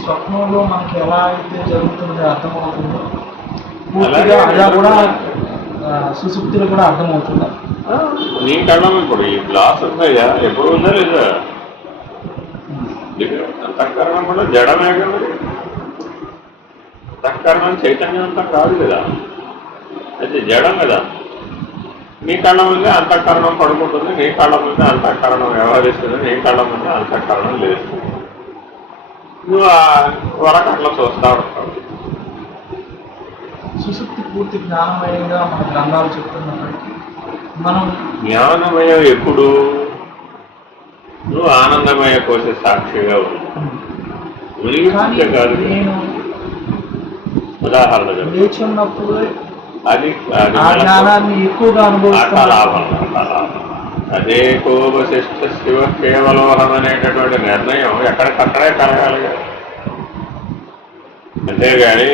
స్వప్నంలో మనకి ఎలా అయితే జరుగుతుందో అర్థమవుతుందో అలా కూడా సుశుక్తిలో కూడా అర్థమవుతుందా? నీ కళ్ళం ఇప్పుడు ఈ గ్లాస్ ఉందయ్యా, ఎప్పుడు ఉందా లేదా? అంతఃకరణం కూడా జడమే కదా. అంతఃకరణం చైతన్యవంతం కాదు కదా, అయితే జడం కదా. నీ కళ్ళ ముందే అంతఃకరణం పడుకుంటుంది, నీ కళ్ళ ముందే అంతఃకరణం వ్యవహరిస్తుంది, నీ కళ్ళ ముందే అంతఃకరణం లేస్తుంది. నువ్వు ఆ వరకు అట్లా చూస్తా ఉంటావు. సుశుక్తి పూర్తి జ్ఞానమయంగా మన గ్రంథాలు చెప్తున్నప్పటికీ మనం జ్ఞానమయం ఎప్పుడు నువ్వు ఆనందమయ కోసే సాక్షిగా ఉంది కాదు. నేను ఉదాహరణ లేచున్నప్పుడు అది జ్ఞానాన్ని ఎక్కువగా అనుభవిస్తాను. అదే కోపశిష్ట శివ కేవలోహం అనేటటువంటి నిర్ణయం ఎక్కడికక్కడే కలగాలి కదా. అంతేగాని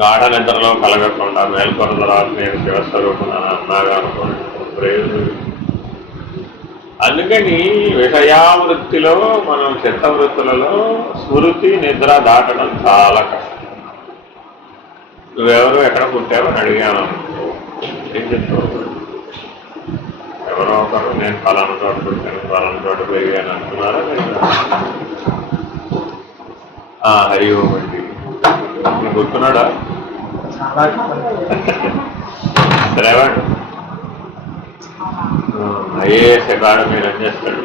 గాఢ నిద్రలో కలగకుండా మేల్కొన్న తర్వాత నేను శివస్వరూపం అన్నాగా అనుకోండి ప్రయోజనం. అందుకని విషయావృత్తిలో మనం చిత్తవృత్తులలో స్మృతి నిద్ర దాటడం చాలా కష్టం. నువ్వెవరు ఎక్కడ పుట్టావని అడిగాను, ఏం చెప్తావు? ఎవరో ఒకరు నేను ఫలానా చోట పుట్టాను, ఫలానా చోట పెరిగాను అంటున్నారా? హరి ఓం అండి, నీకు గుర్తున్నాడా? శ్రవణ్ ఐఏఎస్ అకాడమీ రన్ చేస్తాడు.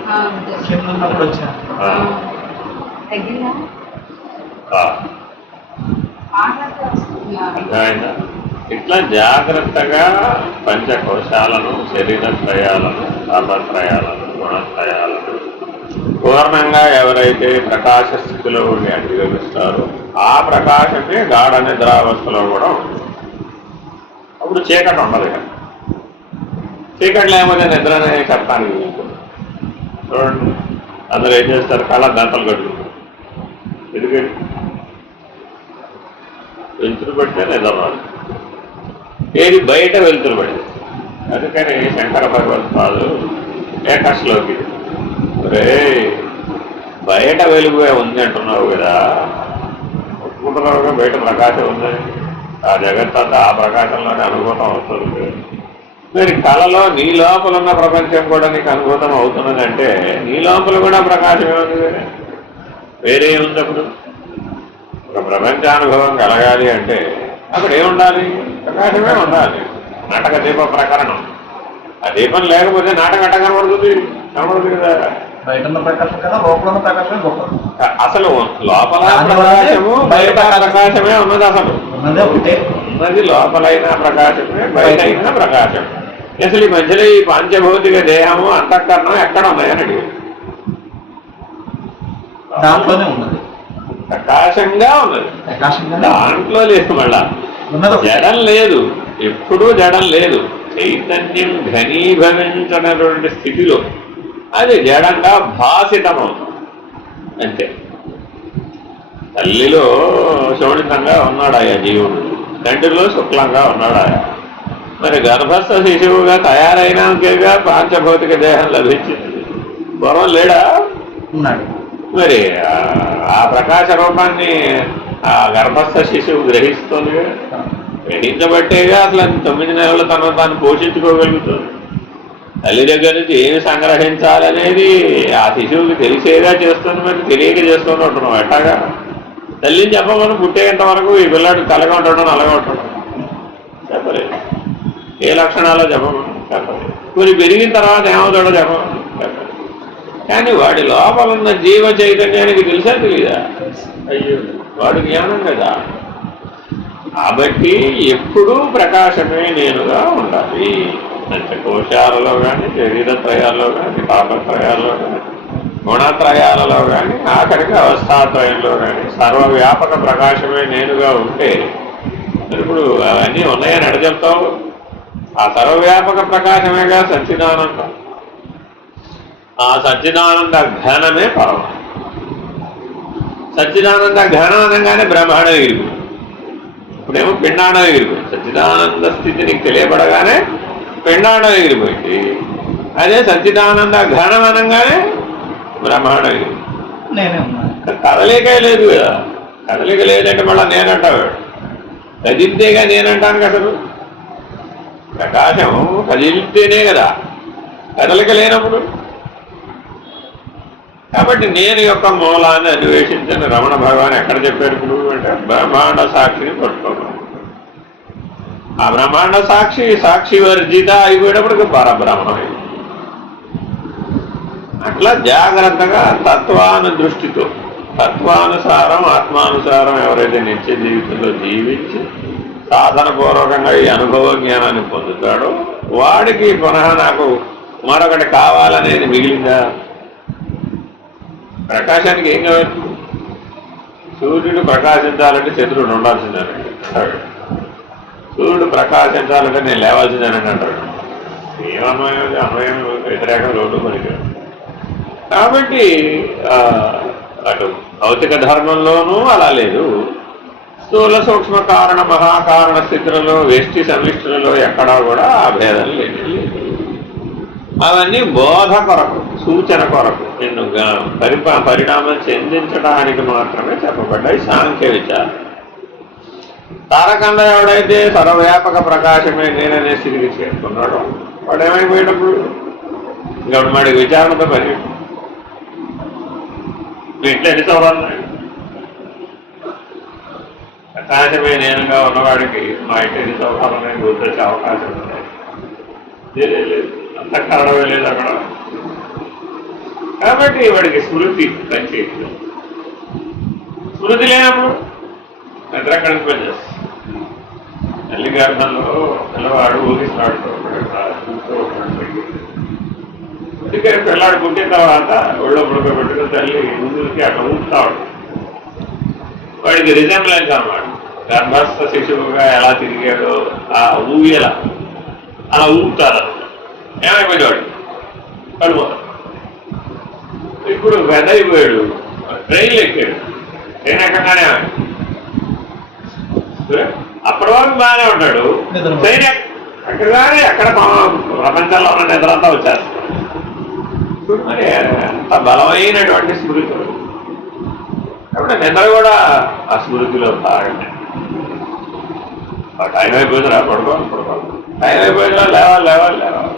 అర్థమైందా? ఇట్లా జాగ్రత్తగా పంచకోశాలను, శరీరత్రయాలను, తాపత్రయాలను, గుణత్రయాలను పూర్ణంగా ఎవరైతే ప్రకాశ స్థితిలో ఉండి అధిగమిస్తారో ఆ ప్రకాశమే గాఢ నిద్రావస్థలో కూడా ఉంటుంది. అప్పుడు చీకటి ఉండదు కదా. చీకటి లేకపోతే నిద్రనే చెప్పడానికి చూడండి, అందరూ ఏం చేస్తారు, కళ్ళ దంతలు కట్టుకుంటారు. ఎందుకని వెలుతురు పడితే నిద్రరాదు, ఏది బయట వెలుతురు పడింది. అందుకని శంకర భగవత్పాదులు ఏకశ్లోకి రే బయట వెలుగు ఉంది అంటున్నావు కదా, ఒప్పుకుంటున్నావుగా బయట ప్రకాశం ఉందని. ఆ జగత్తంతా ఆ ప్రకాశంలోనే అనుభూతం అవుతుంది. మరి కళలో నీ లోపల ఉన్న ప్రపంచం కూడా నీకు అనుభూతం అవుతున్నదంటే నీ లోపల కూడా ప్రకాశమే ఉంది కదా, వేరే ఉంది. అప్పుడు ఒక ప్రపంచానుభవం కలగాలి అంటే అక్కడ ఏముండాలి? ప్రకాశమే ఉండాలి. నాటక దీప ప్రకరణం. ఆ దీపం లేకపోతే నాటకం అట్ట కనబడుతుంది కదా. బయట ఉన్న ప్రకాశం కదా, లోపల ఉన్న ప్రకాశమే గొప్ప. అసలు లోపల ప్రకాశము బయట ప్రకాశమే ఉన్నది. అసలు ఉన్నది లోపలైన ప్రకాశమే, బయట అయిన ప్రకాశం. అసలు ఈ మధ్యలో ఈ పంచభౌతిక దేహము అంతఃకరణం ఎక్కడ ఉన్నాయని దాంట్లోనే ఉన్నది, ప్రకాశంగా ఉన్నది. దాంట్లో లేదు, మళ్ళా జడం లేదు, ఎప్పుడూ జడం లేదు. చైతన్యం ఘనీభవించినటువంటి స్థితిలో అది జడంగా భాసితమవుతుంది అంతే. తల్లిలో శోణితంగా ఉన్నాడాయా జీవుడు, తండ్రిలో శుక్లంగా ఉన్నాడాయా. మరి గర్భస్థ శిశువుగా తయారైనాకేగా పాంచభౌతిక దేహం లభించింది. పూర్వం లేడా? ఉన్నాడు. మరి ఆ ప్రకాశ రూపాన్ని ఆ గర్భస్థ శిశువు గ్రహిస్తుంది. గ్రహించబట్టేగా అసలు 9 నెలలు తనను తాను పోషించుకోగలుగుతుంది. తల్లి దగ్గర నుంచి ఏమి సంగ్రహించాలనేది ఆ శిశువుకి తెలిసేగా చేస్తుంది, మరి తెలియక చేస్తూనే ఉంటున్నాం. ఎట్లాగా తల్లిని చెప్పమని పుట్టేంత వరకు ఈ పిల్లాడు కలగా ఉండడం నల్లగా ఉండడం చెప్పలేదు. ఏ లక్షణాలో చెప్పమని చెప్పలేదు. కొన్ని పెరిగిన తర్వాత ఏమవుతాడో చెప్పమని చెప్పలేదు. కానీ వాడి లోపల ఉన్న జీవ చైతన్యానికి తెలుసా తెలీదా? అయ్యో వాడు జ్ఞానం కదా. కాబట్టి ఎప్పుడూ ప్రకాశమే నేనుగా ఉండాలి. పంచకోశాలలో కానీ, శరీరత్రయాల్లో కానీ, పాపత్రయాల్లో కానీ, గుణత్రయాలలో కానీ, ఆఖరికి అవస్థాత్రయంలో కానీ సర్వవ్యాపక ప్రకాశమే నేనుగా ఉంటే ఇప్పుడు అవన్నీ ఉన్నాయని అడ చెప్తావు. ఆ సర్వవ్యాపక ప్రకాశమేగా సచ్చిదానందం. ఆ సచ్చిదానంద ఘనమే పరమ. సచ్చిదానంద ఘనం అనగానే బ్రహ్మాండం ఎగిరిపోయి, ఇప్పుడేమో పిండాండం ఎగిరిపోయింది. సచ్చిదానంద స్థితి నీకు తెలియబడగానే పిండాండం ఎగిరిపోయింది. అదే సచ్చిదానంద ఘనం అనగానే బ్రహ్మాండం ఎగిరిపోయింది. కదలికే లేదు కదా. కదలిక లేదంటే మళ్ళీ నేనంటాడు. కదిలితేగా నేనంటాను. అసలు ప్రకాశం కదిలితేనే కదా, కదలిక లేనప్పుడు. కాబట్టి నేను యొక్క మూలాన్ని అన్వేషించిన రమణ భగవాన్ ఎక్కడ చెప్పారు ఇప్పుడు అంటే బ్రహ్మాండ సాక్షిని పట్టుకోవాలి. ఆ బ్రహ్మాండ సాక్షి సాక్షి వర్జిత అయిపోయేటప్పటికి పరబ్రహ్మమే. అట్లా జాగ్రత్తగా తత్వానుదృష్టితో తత్వానుసారం ఆత్మానుసారం ఎవరైతే నిత్య జీవితంలో జీవించి సాధనపూర్వకంగా ఈ అనుభవ జ్ఞానాన్ని పొందుతాడో వాడికి పునః నాకు మరొకటి కావాలనేది మిగిలిందా? ప్రకాశానికి ఏం కావాలి? సూర్యుడు ప్రకాశించాలంటే చంద్రుడు ఉండాల్సిందేనండి అంటాడు. సూర్యుడు ప్రకాశించాలంటే నేను లేవాల్సిందేనండి అంటాడు. ఏమన్వయం అన్వయం వ్యతిరేకం రోడ్డు పనికి. కాబట్టి అటు భౌతిక ధర్మంలోనూ అలా లేదు. స్థూల సూక్ష్మ కారణ మహాకారణ స్థితులలో వ్యష్టి సమిష్టిలలో ఎక్కడా కూడా ఆ భేదం లేదు. అవన్నీ బోధ కొరకు, సూచన కొరకు, నిన్ను పరిణామం చెందించడానికి మాత్రమే చెప్పబడ్డాయి. సాంఖ్య విచారం. తారకంలో ఎవడైతే సర్వవ్యాపక ప్రకాశమే నేననే స్థితికి చేరుకున్నాడో వాడు ఏమైపోయేటప్పుడు ఇంకా వాడికి విచారణతో పని. ఇంట్లో ఎన్ని చదవాలి? ప్రకాశమే నేనుగా ఉన్నవాడికి మా ఇంటి ఎన్ని చదవాలని గుర్తొచ్చే అవకాశం ఉన్నాయి. లేదు, అంత కారణమే లేదు అక్కడ. కాబట్టి వాడికి స్మృతి పనిచేయదు. స్మృతి లేనప్పుడు నిద్ర ఎక్కడికి పనిచేస్తుంది. తల్లి గర్భంలో పిల్లవాడు ఊగిస్తాడు, చూస్తూ ఉంటాడు. అందుకని పిల్లాడు పుట్టిన తర్వాత ఒళ్ళో పుడకబెట్టుకుని తల్లి ముందుకి అట్లా ఊపుతాడు. వాడికి రిజెంబ్లెన్స్ అన్నమాట. గర్భస్థ శిశువుగా ఎలా తిరిగాడో ఆ ఊయల అలా ఊపుతారు. ఏమైపోయాడు వాడు పడిపోతాడు. ఇప్పుడు వెదైపోయాడు, ట్రైన్లు ఎక్కాడు. ట్రైన్ ఎక్కగానే అప్పటి వరకు బాగానే ఉంటాడు. ట్రైన్ ఎక్కగానే ఎక్కడ ప్రపంచంలో ఉన్న నిద్రంతా వచ్చేస్తాడు. మరి అంత బలమైనటువంటి స్మృతులు. కాబట్టి నిద్ర కూడా ఆ స్మృతిలో భాగమే. టైం అయిపోయిందిరా పడుకోవాలి, టైం అయిపోయిందిరా లేవాలి,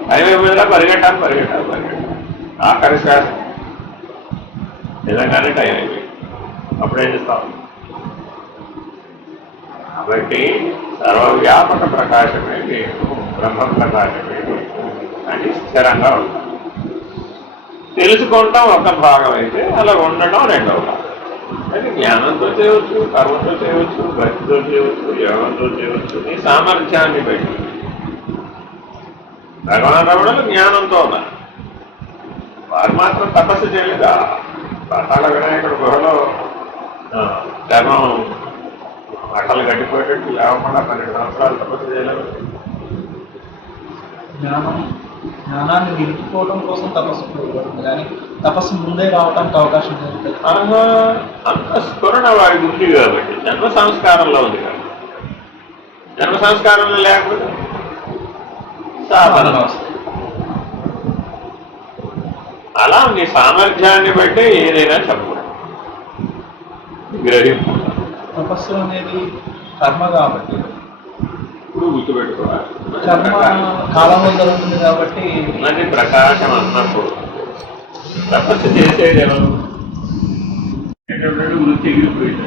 టైం అయిపోయిందిరా పరిగెట్టాలి. ఆఖరి శ్వాస నిజంగానే టైం అయిపోయింది, అప్పుడేం చేస్తాం. కాబట్టి సర్వవ్యాపక ప్రకాశమే నేను, బ్రహ్మ ప్రకాశమే నేను అని స్థిరంగా ఉంటాం. తెలుసుకుంటాం ఒక భాగం అయితే, అలా ఉండటం రెండవ భాగం. అది జ్ఞానంతో చేయవచ్చు, కర్మతో చేయవచ్చు, భక్తితో చేయవచ్చు, యోగంతో చేయవచ్చు. నీ సామర్థ్యాన్ని బట్టి. భగవాన్ రమణులు జ్ఞానంతో ఉన్నారు. వారు మాత్రం తపస్సు చేయలేదా? పాతాళ వినాయకుడు గుహలో ధర్మం అట్టలు గడ్డిపోయేటట్టు లేవకుండా 12 సంవత్సరాలు తపస్సు చేయలేదు. జ్ఞానాన్ని నిలుపుకోవడం కోసం తపస్సు చేయబడుతుంది, కానీ తపస్సు ముందే రావడానికి అవకాశం జరుగుతుంది. అంత స్ఫురణ వారికి ఉంది కాబట్టి, జన్మ సంస్కారంలో ఉంది కాబట్టి. జన్మ సంస్కారంలో లేకపోతే సాధన వస్తుంది. అలా నీ సామర్థ్యాన్ని బట్టి ఏదైనా చెప్పడం గ్రహింపు. తపస్సు అనేది కర్మ కాబట్టి ఇప్పుడు గుర్తుపెట్టుకోవాలి. కర్మ కాలంలో జరుగుతుంది కాబట్టి అది ప్రకాశం అన్నప్పుడు తపస్సు చేసేది ఎవరు? వృత్తి ఎగిరిపోయింది,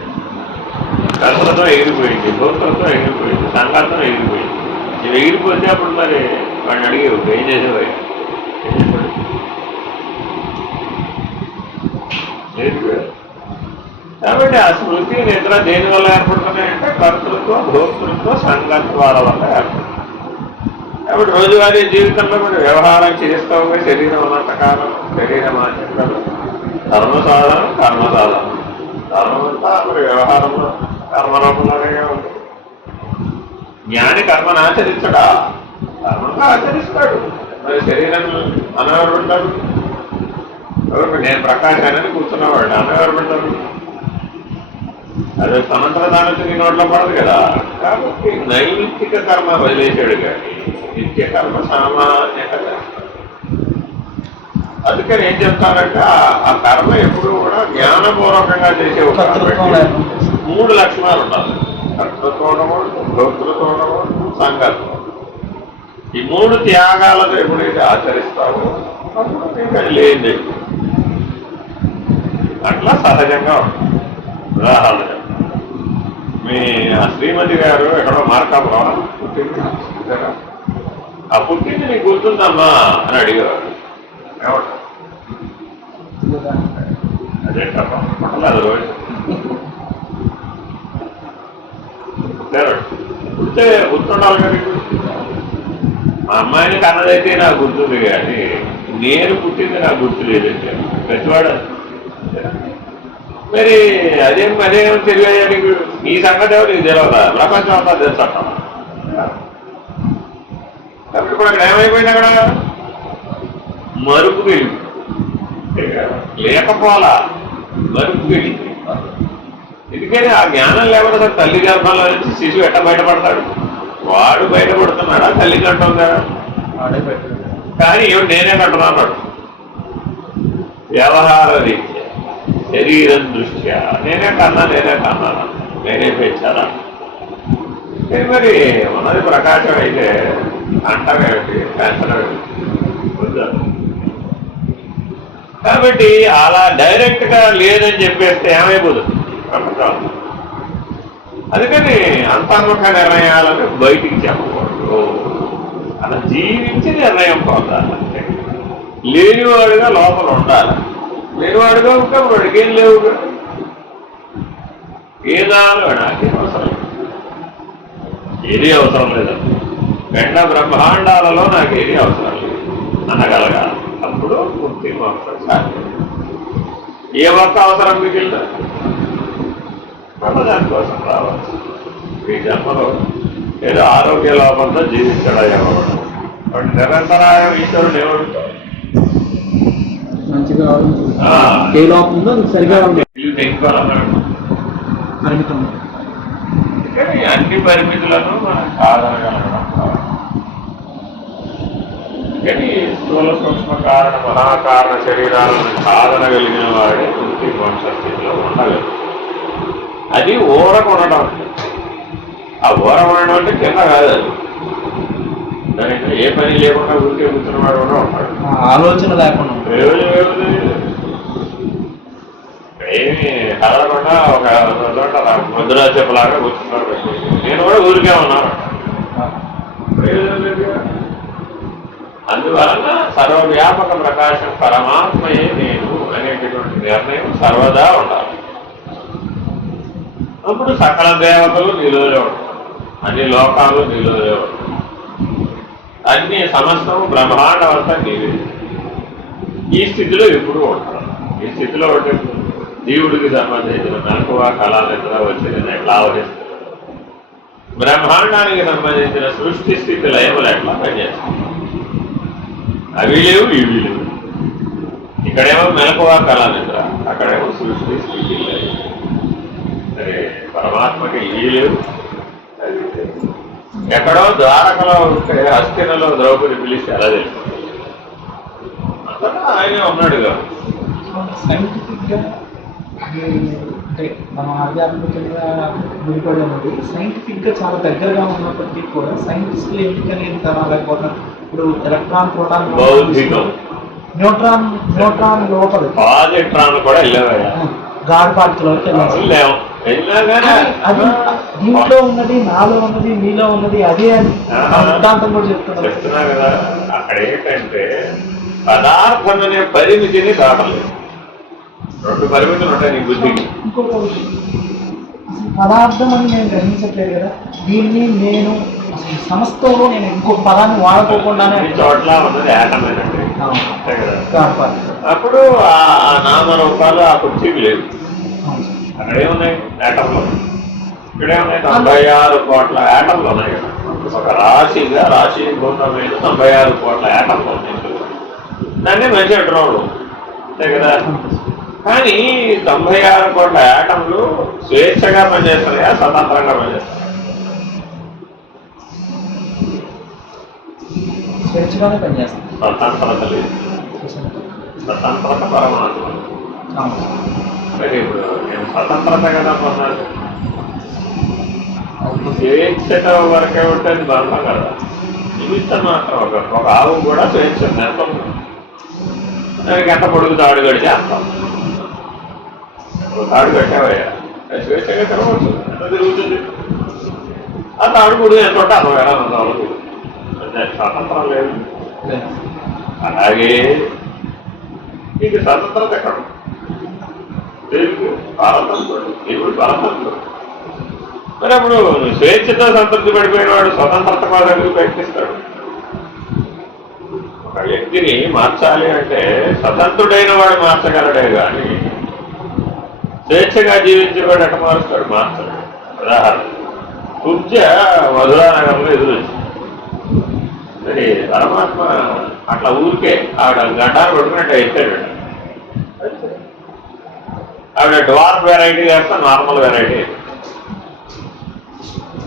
కర్మలతో ఎగిరిపోయింది, భోక్తలతో ఎగిరిపోయింది, సంఘాలతో ఎగిరిపోయింది. ఇవి ఎగిరిపోతే అప్పుడు మరి వాడిని అడిగేవు ఏం చేసేవాడు? కాబట్టి ఆ స్మృతి నిద్ర దేని వల్ల ఏర్పడుతున్నాయంటే కర్తృత్వ, భోక్తృత్వ, సంగత్వాల వల్ల ఏర్పడుతుంది. కాబట్టి రోజువారీ జీవితంలో కూడా వ్యవహారం చేస్తావు. శరీరం ఉన్నంతకాలం శరీరం ఆచరణలు, ధర్మ సాధన, కర్మ సాధన. ధర్మమంతా మరి వ్యవహారంలో కర్మరూపంలోనే ఉంది. జ్ఞాని కర్మను ఆచరించడా? కర్మంగా ఆచరిస్తాడు. మరి శరీరం అనవరు పెడతాడు. నేను ప్రకాశాన్ని కూర్చున్నవాడు అనవరు పెడతాడు. అదే సమంతర దానికి నోట్లో పడదు కదా. కాబట్టి నైమిత్తిక కర్మ వదిలేశాడు, కానీ నిత్య కర్మ సామాన్యంగా. అందుకని ఏం చెప్తారంటే ఆ కర్మ ఎప్పుడు కూడా జ్ఞానపూర్వకంగా చేసే కాబట్టి 3 లక్షణాలు ఉండాలి. కర్తృత్వం ఉండకూడదు, భోక్తృత్వం ఉండకూడదు, సంకల్పం. ఈ 3 త్యాగాలతో ఎప్పుడైతే ఆచరిస్తావో అప్పుడు ఇంకా లేదు. అట్లా సహజంగా ఉంటుంది. ఉదాహరణ మీ శ్రీమతి గారు ఎక్కడో మార్కాపురం పుట్టింది. ఆ పుట్టింది నీకు గుర్తుందమ్మా అని అడిగేవారు. అదే అది రోజు పుట్టితే గుర్తుండాలి కదా. మా అమ్మాయిని కన్నదైతే నాకు గుర్తుంది, కానీ నేను పుట్టింది నాకు గుర్తు లేదంటే ప్రతివాడు. మరి అదేం తెలియదు నీకు. నీ సంగతి ఎవరు నీకు తెలియదా? ప్రపంచం అంతా తెలుసా? కాబట్టి ఇప్పుడు అక్కడ ఏమైపోయింది? అక్కడ మరుపు వెళ్ళి లేకపోలా మరుపు వెళ్ళి. ఎందుకని ఆ జ్ఞానం లేకపోతే తల్లి గర్భంలో నుంచి శిశువు ఎట్ట బయటపడతాడు? వాడు బయటపడుతున్నాడా? తల్లి కంటుందా? వాడే బయట. కానీ నేనే కంటున్నాడు. వ్యవహార రీత్యా శరీరం దృష్ట్యా నేనే కన్నాను, నేనే పెంచాలా. మరి ఉన్నది ప్రకాశం అయితే అంటమేమిటి, పెంచడం. కాబట్టి అలా డైరెక్ట్ గా లేదని చెప్పేస్తే ఏమైపోతుంది ప్రపంచం. అందుకని అంతర్ముఖ నిర్ణయాలను బయటికి చెప్పకూడదు. అలా జీవించి నిర్ణయం పొందాలంటే లేనివాడుగా లోపల ఉండాలి. లేనివాడుగా ఉంటే వాడికి ఏం లేవు. ఏదాలు నాకేం అవసరం, ఏది అవసరం లేదు. గండ బ్రహ్మాండాలలో నాకేది అవసరం లేదు అనగలగాలి. అప్పుడు ముక్తి మోక్షం సాధ్యం. ఏ ఒక్క అవసరం మిగిలిన దానికోసం రావచ్చు. ఈ జన్మలో ఏదో ఆరోగ్య లోపంతో జీవించడం ఎవరు వాడు నిరంతరాయం ఈశ్వరుడు ఏమంటారు? మంచిగా ఏ లోపంలో సరిగా తెంచుకోవాలన్నాడు. పరిమితం. కానీ అన్ని పరిమితులను మనం కాదనగలగడం కాదు. కానీ స్థూల సూక్ష్మ కారణ మహాకారణ శరీరాలను సాధనగలిగిన వాడే పూర్తి మోక్ష స్థితిలో ఉండగలరు. అది ఊరకొనడం. ఆ ఊర ఉండడం అంటే కింద కాదు, అది దానికి ఏ పని లేకుండా ఊరికే కూర్చున్నవాడు కూడా ఉంటాడు. ఆలోచన లేకుండా ఏమి కదలకుండా ఒక చోట ముద్రా చెప్పలాగా కూర్చున్నాడు. నేను కూడా ఊరికే ఉన్నాను. అందువలన సర్వవ్యాపక ప్రకాశం పరమాత్మయే నేను అనేటటువంటి నిర్ణయం సర్వదా ఉండాలి. అప్పుడు సకల దేవతలు నీలోనే ఉంటారు, అన్ని లోకాలు నీలోనే ఉంటాయి, అన్ని సమస్తము బ్రహ్మాండం అంతా నీవే. ఈ స్థితిలో ఎప్పుడు ఉంటారు. ఈ స్థితిలో ఉంటే జీవుడికి సంబంధించిన మెలకువ కళా నిద్ర వచ్చింది ఎట్లా ఆవరిస్తుంది, బ్రహ్మాండానికి సంబంధించిన సృష్టి స్థితి లయములు ఎట్లా పనిచేస్తాయి. అవి లేవు, ఇవి లేవు. ఇక్కడేమో మెలకువ కళా నిద్ర, అక్కడేమో సృష్టి స్థితి లయం. సరే, పరమాత్మకి ఇవి లేవు, అవి లేవు. ఎక్కడో ద్వారకలో ఉంటే హస్తినలో ద్రౌపది పిలిస్తే ఎలా తెలుస్తుంది? అంతటా ఆయనే ఉన్నాడు కాదు. సైంటిఫిక్గా అంటే మనం ఆధ్యాత్మికంగా ముడిపడి ఉన్నది సైంటిఫిక్గా చాలా దగ్గరగా ఉన్నప్పటికీ కూడా సైంటిస్టులు ఎందుకని లేకపోతే ఇప్పుడు ఎలక్ట్రాన్ ప్రోటాన్ న్యూట్రాన్ లోపల పాజిట్రాన్ కూడా వెళ్ళావయ్యా, గాడ్ పార్టికల్ వరకు అది దీంట్లో ఉన్నది, నాలో ఉన్నది, మీలో ఉన్నది అదే అని సిద్ధాంతం కూడా చెప్తున్నా కదా. అక్కడ ఏంటంటే పదార్థం అనే పరిమితిని దాటలేదు. రెండు పరిమితులు ఉంటాయి నీ బుద్ధికి. ఇంకొక పదార్థం అని నేను గ్రహించట్లేదు కదా, దీన్ని నేను సమస్తంలో నేను ఇంకొక పదాన్ని వాడుకోకుండానే చోట్ల ఉన్నది ఏటమేనండి, అంతే కదా. అప్పుడు ఆ నామరూపాలు ఆ కుర్చీకి లేవు. అక్కడేమున్నాయి? యాటంలో. ఇక్కడేమున్నాయి? 96 కోట్ల యాటంలు ఉన్నాయి కదా. ఒక రాశిగా రాశీభూతమైన 96 కోట్ల యాటంలు ఉన్నాయి. దాన్ని మంచిగా డ్రోన్లు, అంతే కదా. కానీ 96 కోట్ల యాటంలు స్వేచ్ఛగా పనిచేస్తాయా, స్వతంత్రంగా పనిచేస్తాయి? స్వేచ్ఛగానే పనిచేస్తాయి. స్వతంత్రత లేదు. స్వతంత్రత పరమాత్మ. మరి ఇప్పుడు నేను స్వతంత్రత కదా పొందాలి. స్వేచ్ఛత వరకే ఉంటుంది బంధం కదా. నిమిత్తం మాత్రం ఒక ఆవు కూడా స్వేచ్ఛ నేర్పం. దానికి ఎంత పొడుగు తాడు కడితే అంటాం. తాడు కట్టావయ్యా, స్వేచ్ఛగా తిరగవచ్చు, ఎంత తిరుగుతుంది. ఆ తాడు పొడుగు ఎంత ఉంటే 60,000 అంటే స్వతంత్రం లేదు. అలాగే నీకు స్వతంత్రత ఎక్కడ? దేవుడు పరతంత్రుడు, దేవుడు పరతంత్రుడు. మరి అప్పుడు స్వేచ్ఛతో సంతృప్తి పడిపోయిన వాడు స్వతంత్రత కోసం ప్రయత్నిస్తాడు. ఒక వ్యక్తిని మార్చాలి అంటే స్వతంత్రుడైన వాడు మార్చగలడే కానీ స్వేచ్ఛగా జీవించేవాడు ఎట్ట మారుస్తాడు? మార్చాడు. ఉదాహరణ, కుబ్జ మధురానగరంలో ఎదురొచ్చింది. మరి పరమాత్మ అట్లా ఊరికే ఆవిడ గడ్డాలు పట్టుకున్నట్టు ఎత్తాడు. ఆవిడ డ్వార్ఫ్ వెరైటీ చేస్తా నార్మల్ వెరైటీ.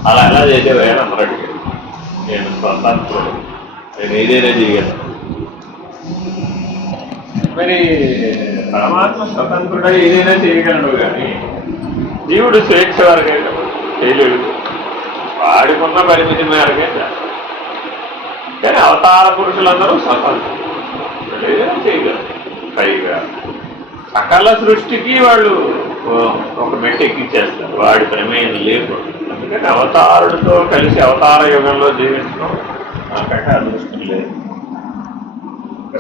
అలా ఎలా చేసేవయ్యా అమ్మరాడు. నేను స్వతంత్రుడు, నేను ఏదైనా చేయగలను. మరి పరమాత్మ స్వతంత్రుడై ఏదైనా చేయగలడు కానీ జీవుడు స్వేచ్ఛ వరకే చేయలేడు. వాడికున్న పరిమితి మేరకే కానీ అవతార పురుషులందరూ స్వతంత్రులు, ఏదైనా చేయగలరు. పైగా సకల సృష్టికి వాళ్ళు ఒక మెట్టు ఎక్కించేస్తారు, వాడి ప్రమేయం లేకుండా. అందుకని అవతారుడితో కలిసి అవతార యుగంలో జీవించడం నాకంటే అదృష్టం లేదు.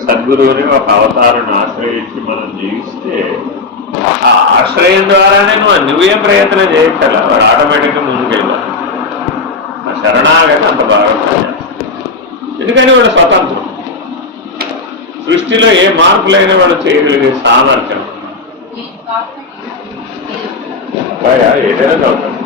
సద్గురువుని ఒక అవతారాన్ని ఆశ్రయించి మనం జీవిస్తే ఆ ఆశ్రయం ద్వారానే నువ్వేం ప్రయత్నం చేయగల, వాడు ఆటోమేటిక్గా ముందుకెళ్ళాలి. ఆ శరణాగతి అంత బాగా పనిచేస్తాడు. ఎందుకని వాడు స్వతంత్రం. సృష్టిలో ఏ మార్పులైనా వాడు చేయగలిగే సామర్థ్యం. ఏదైనా చదువుతాడు.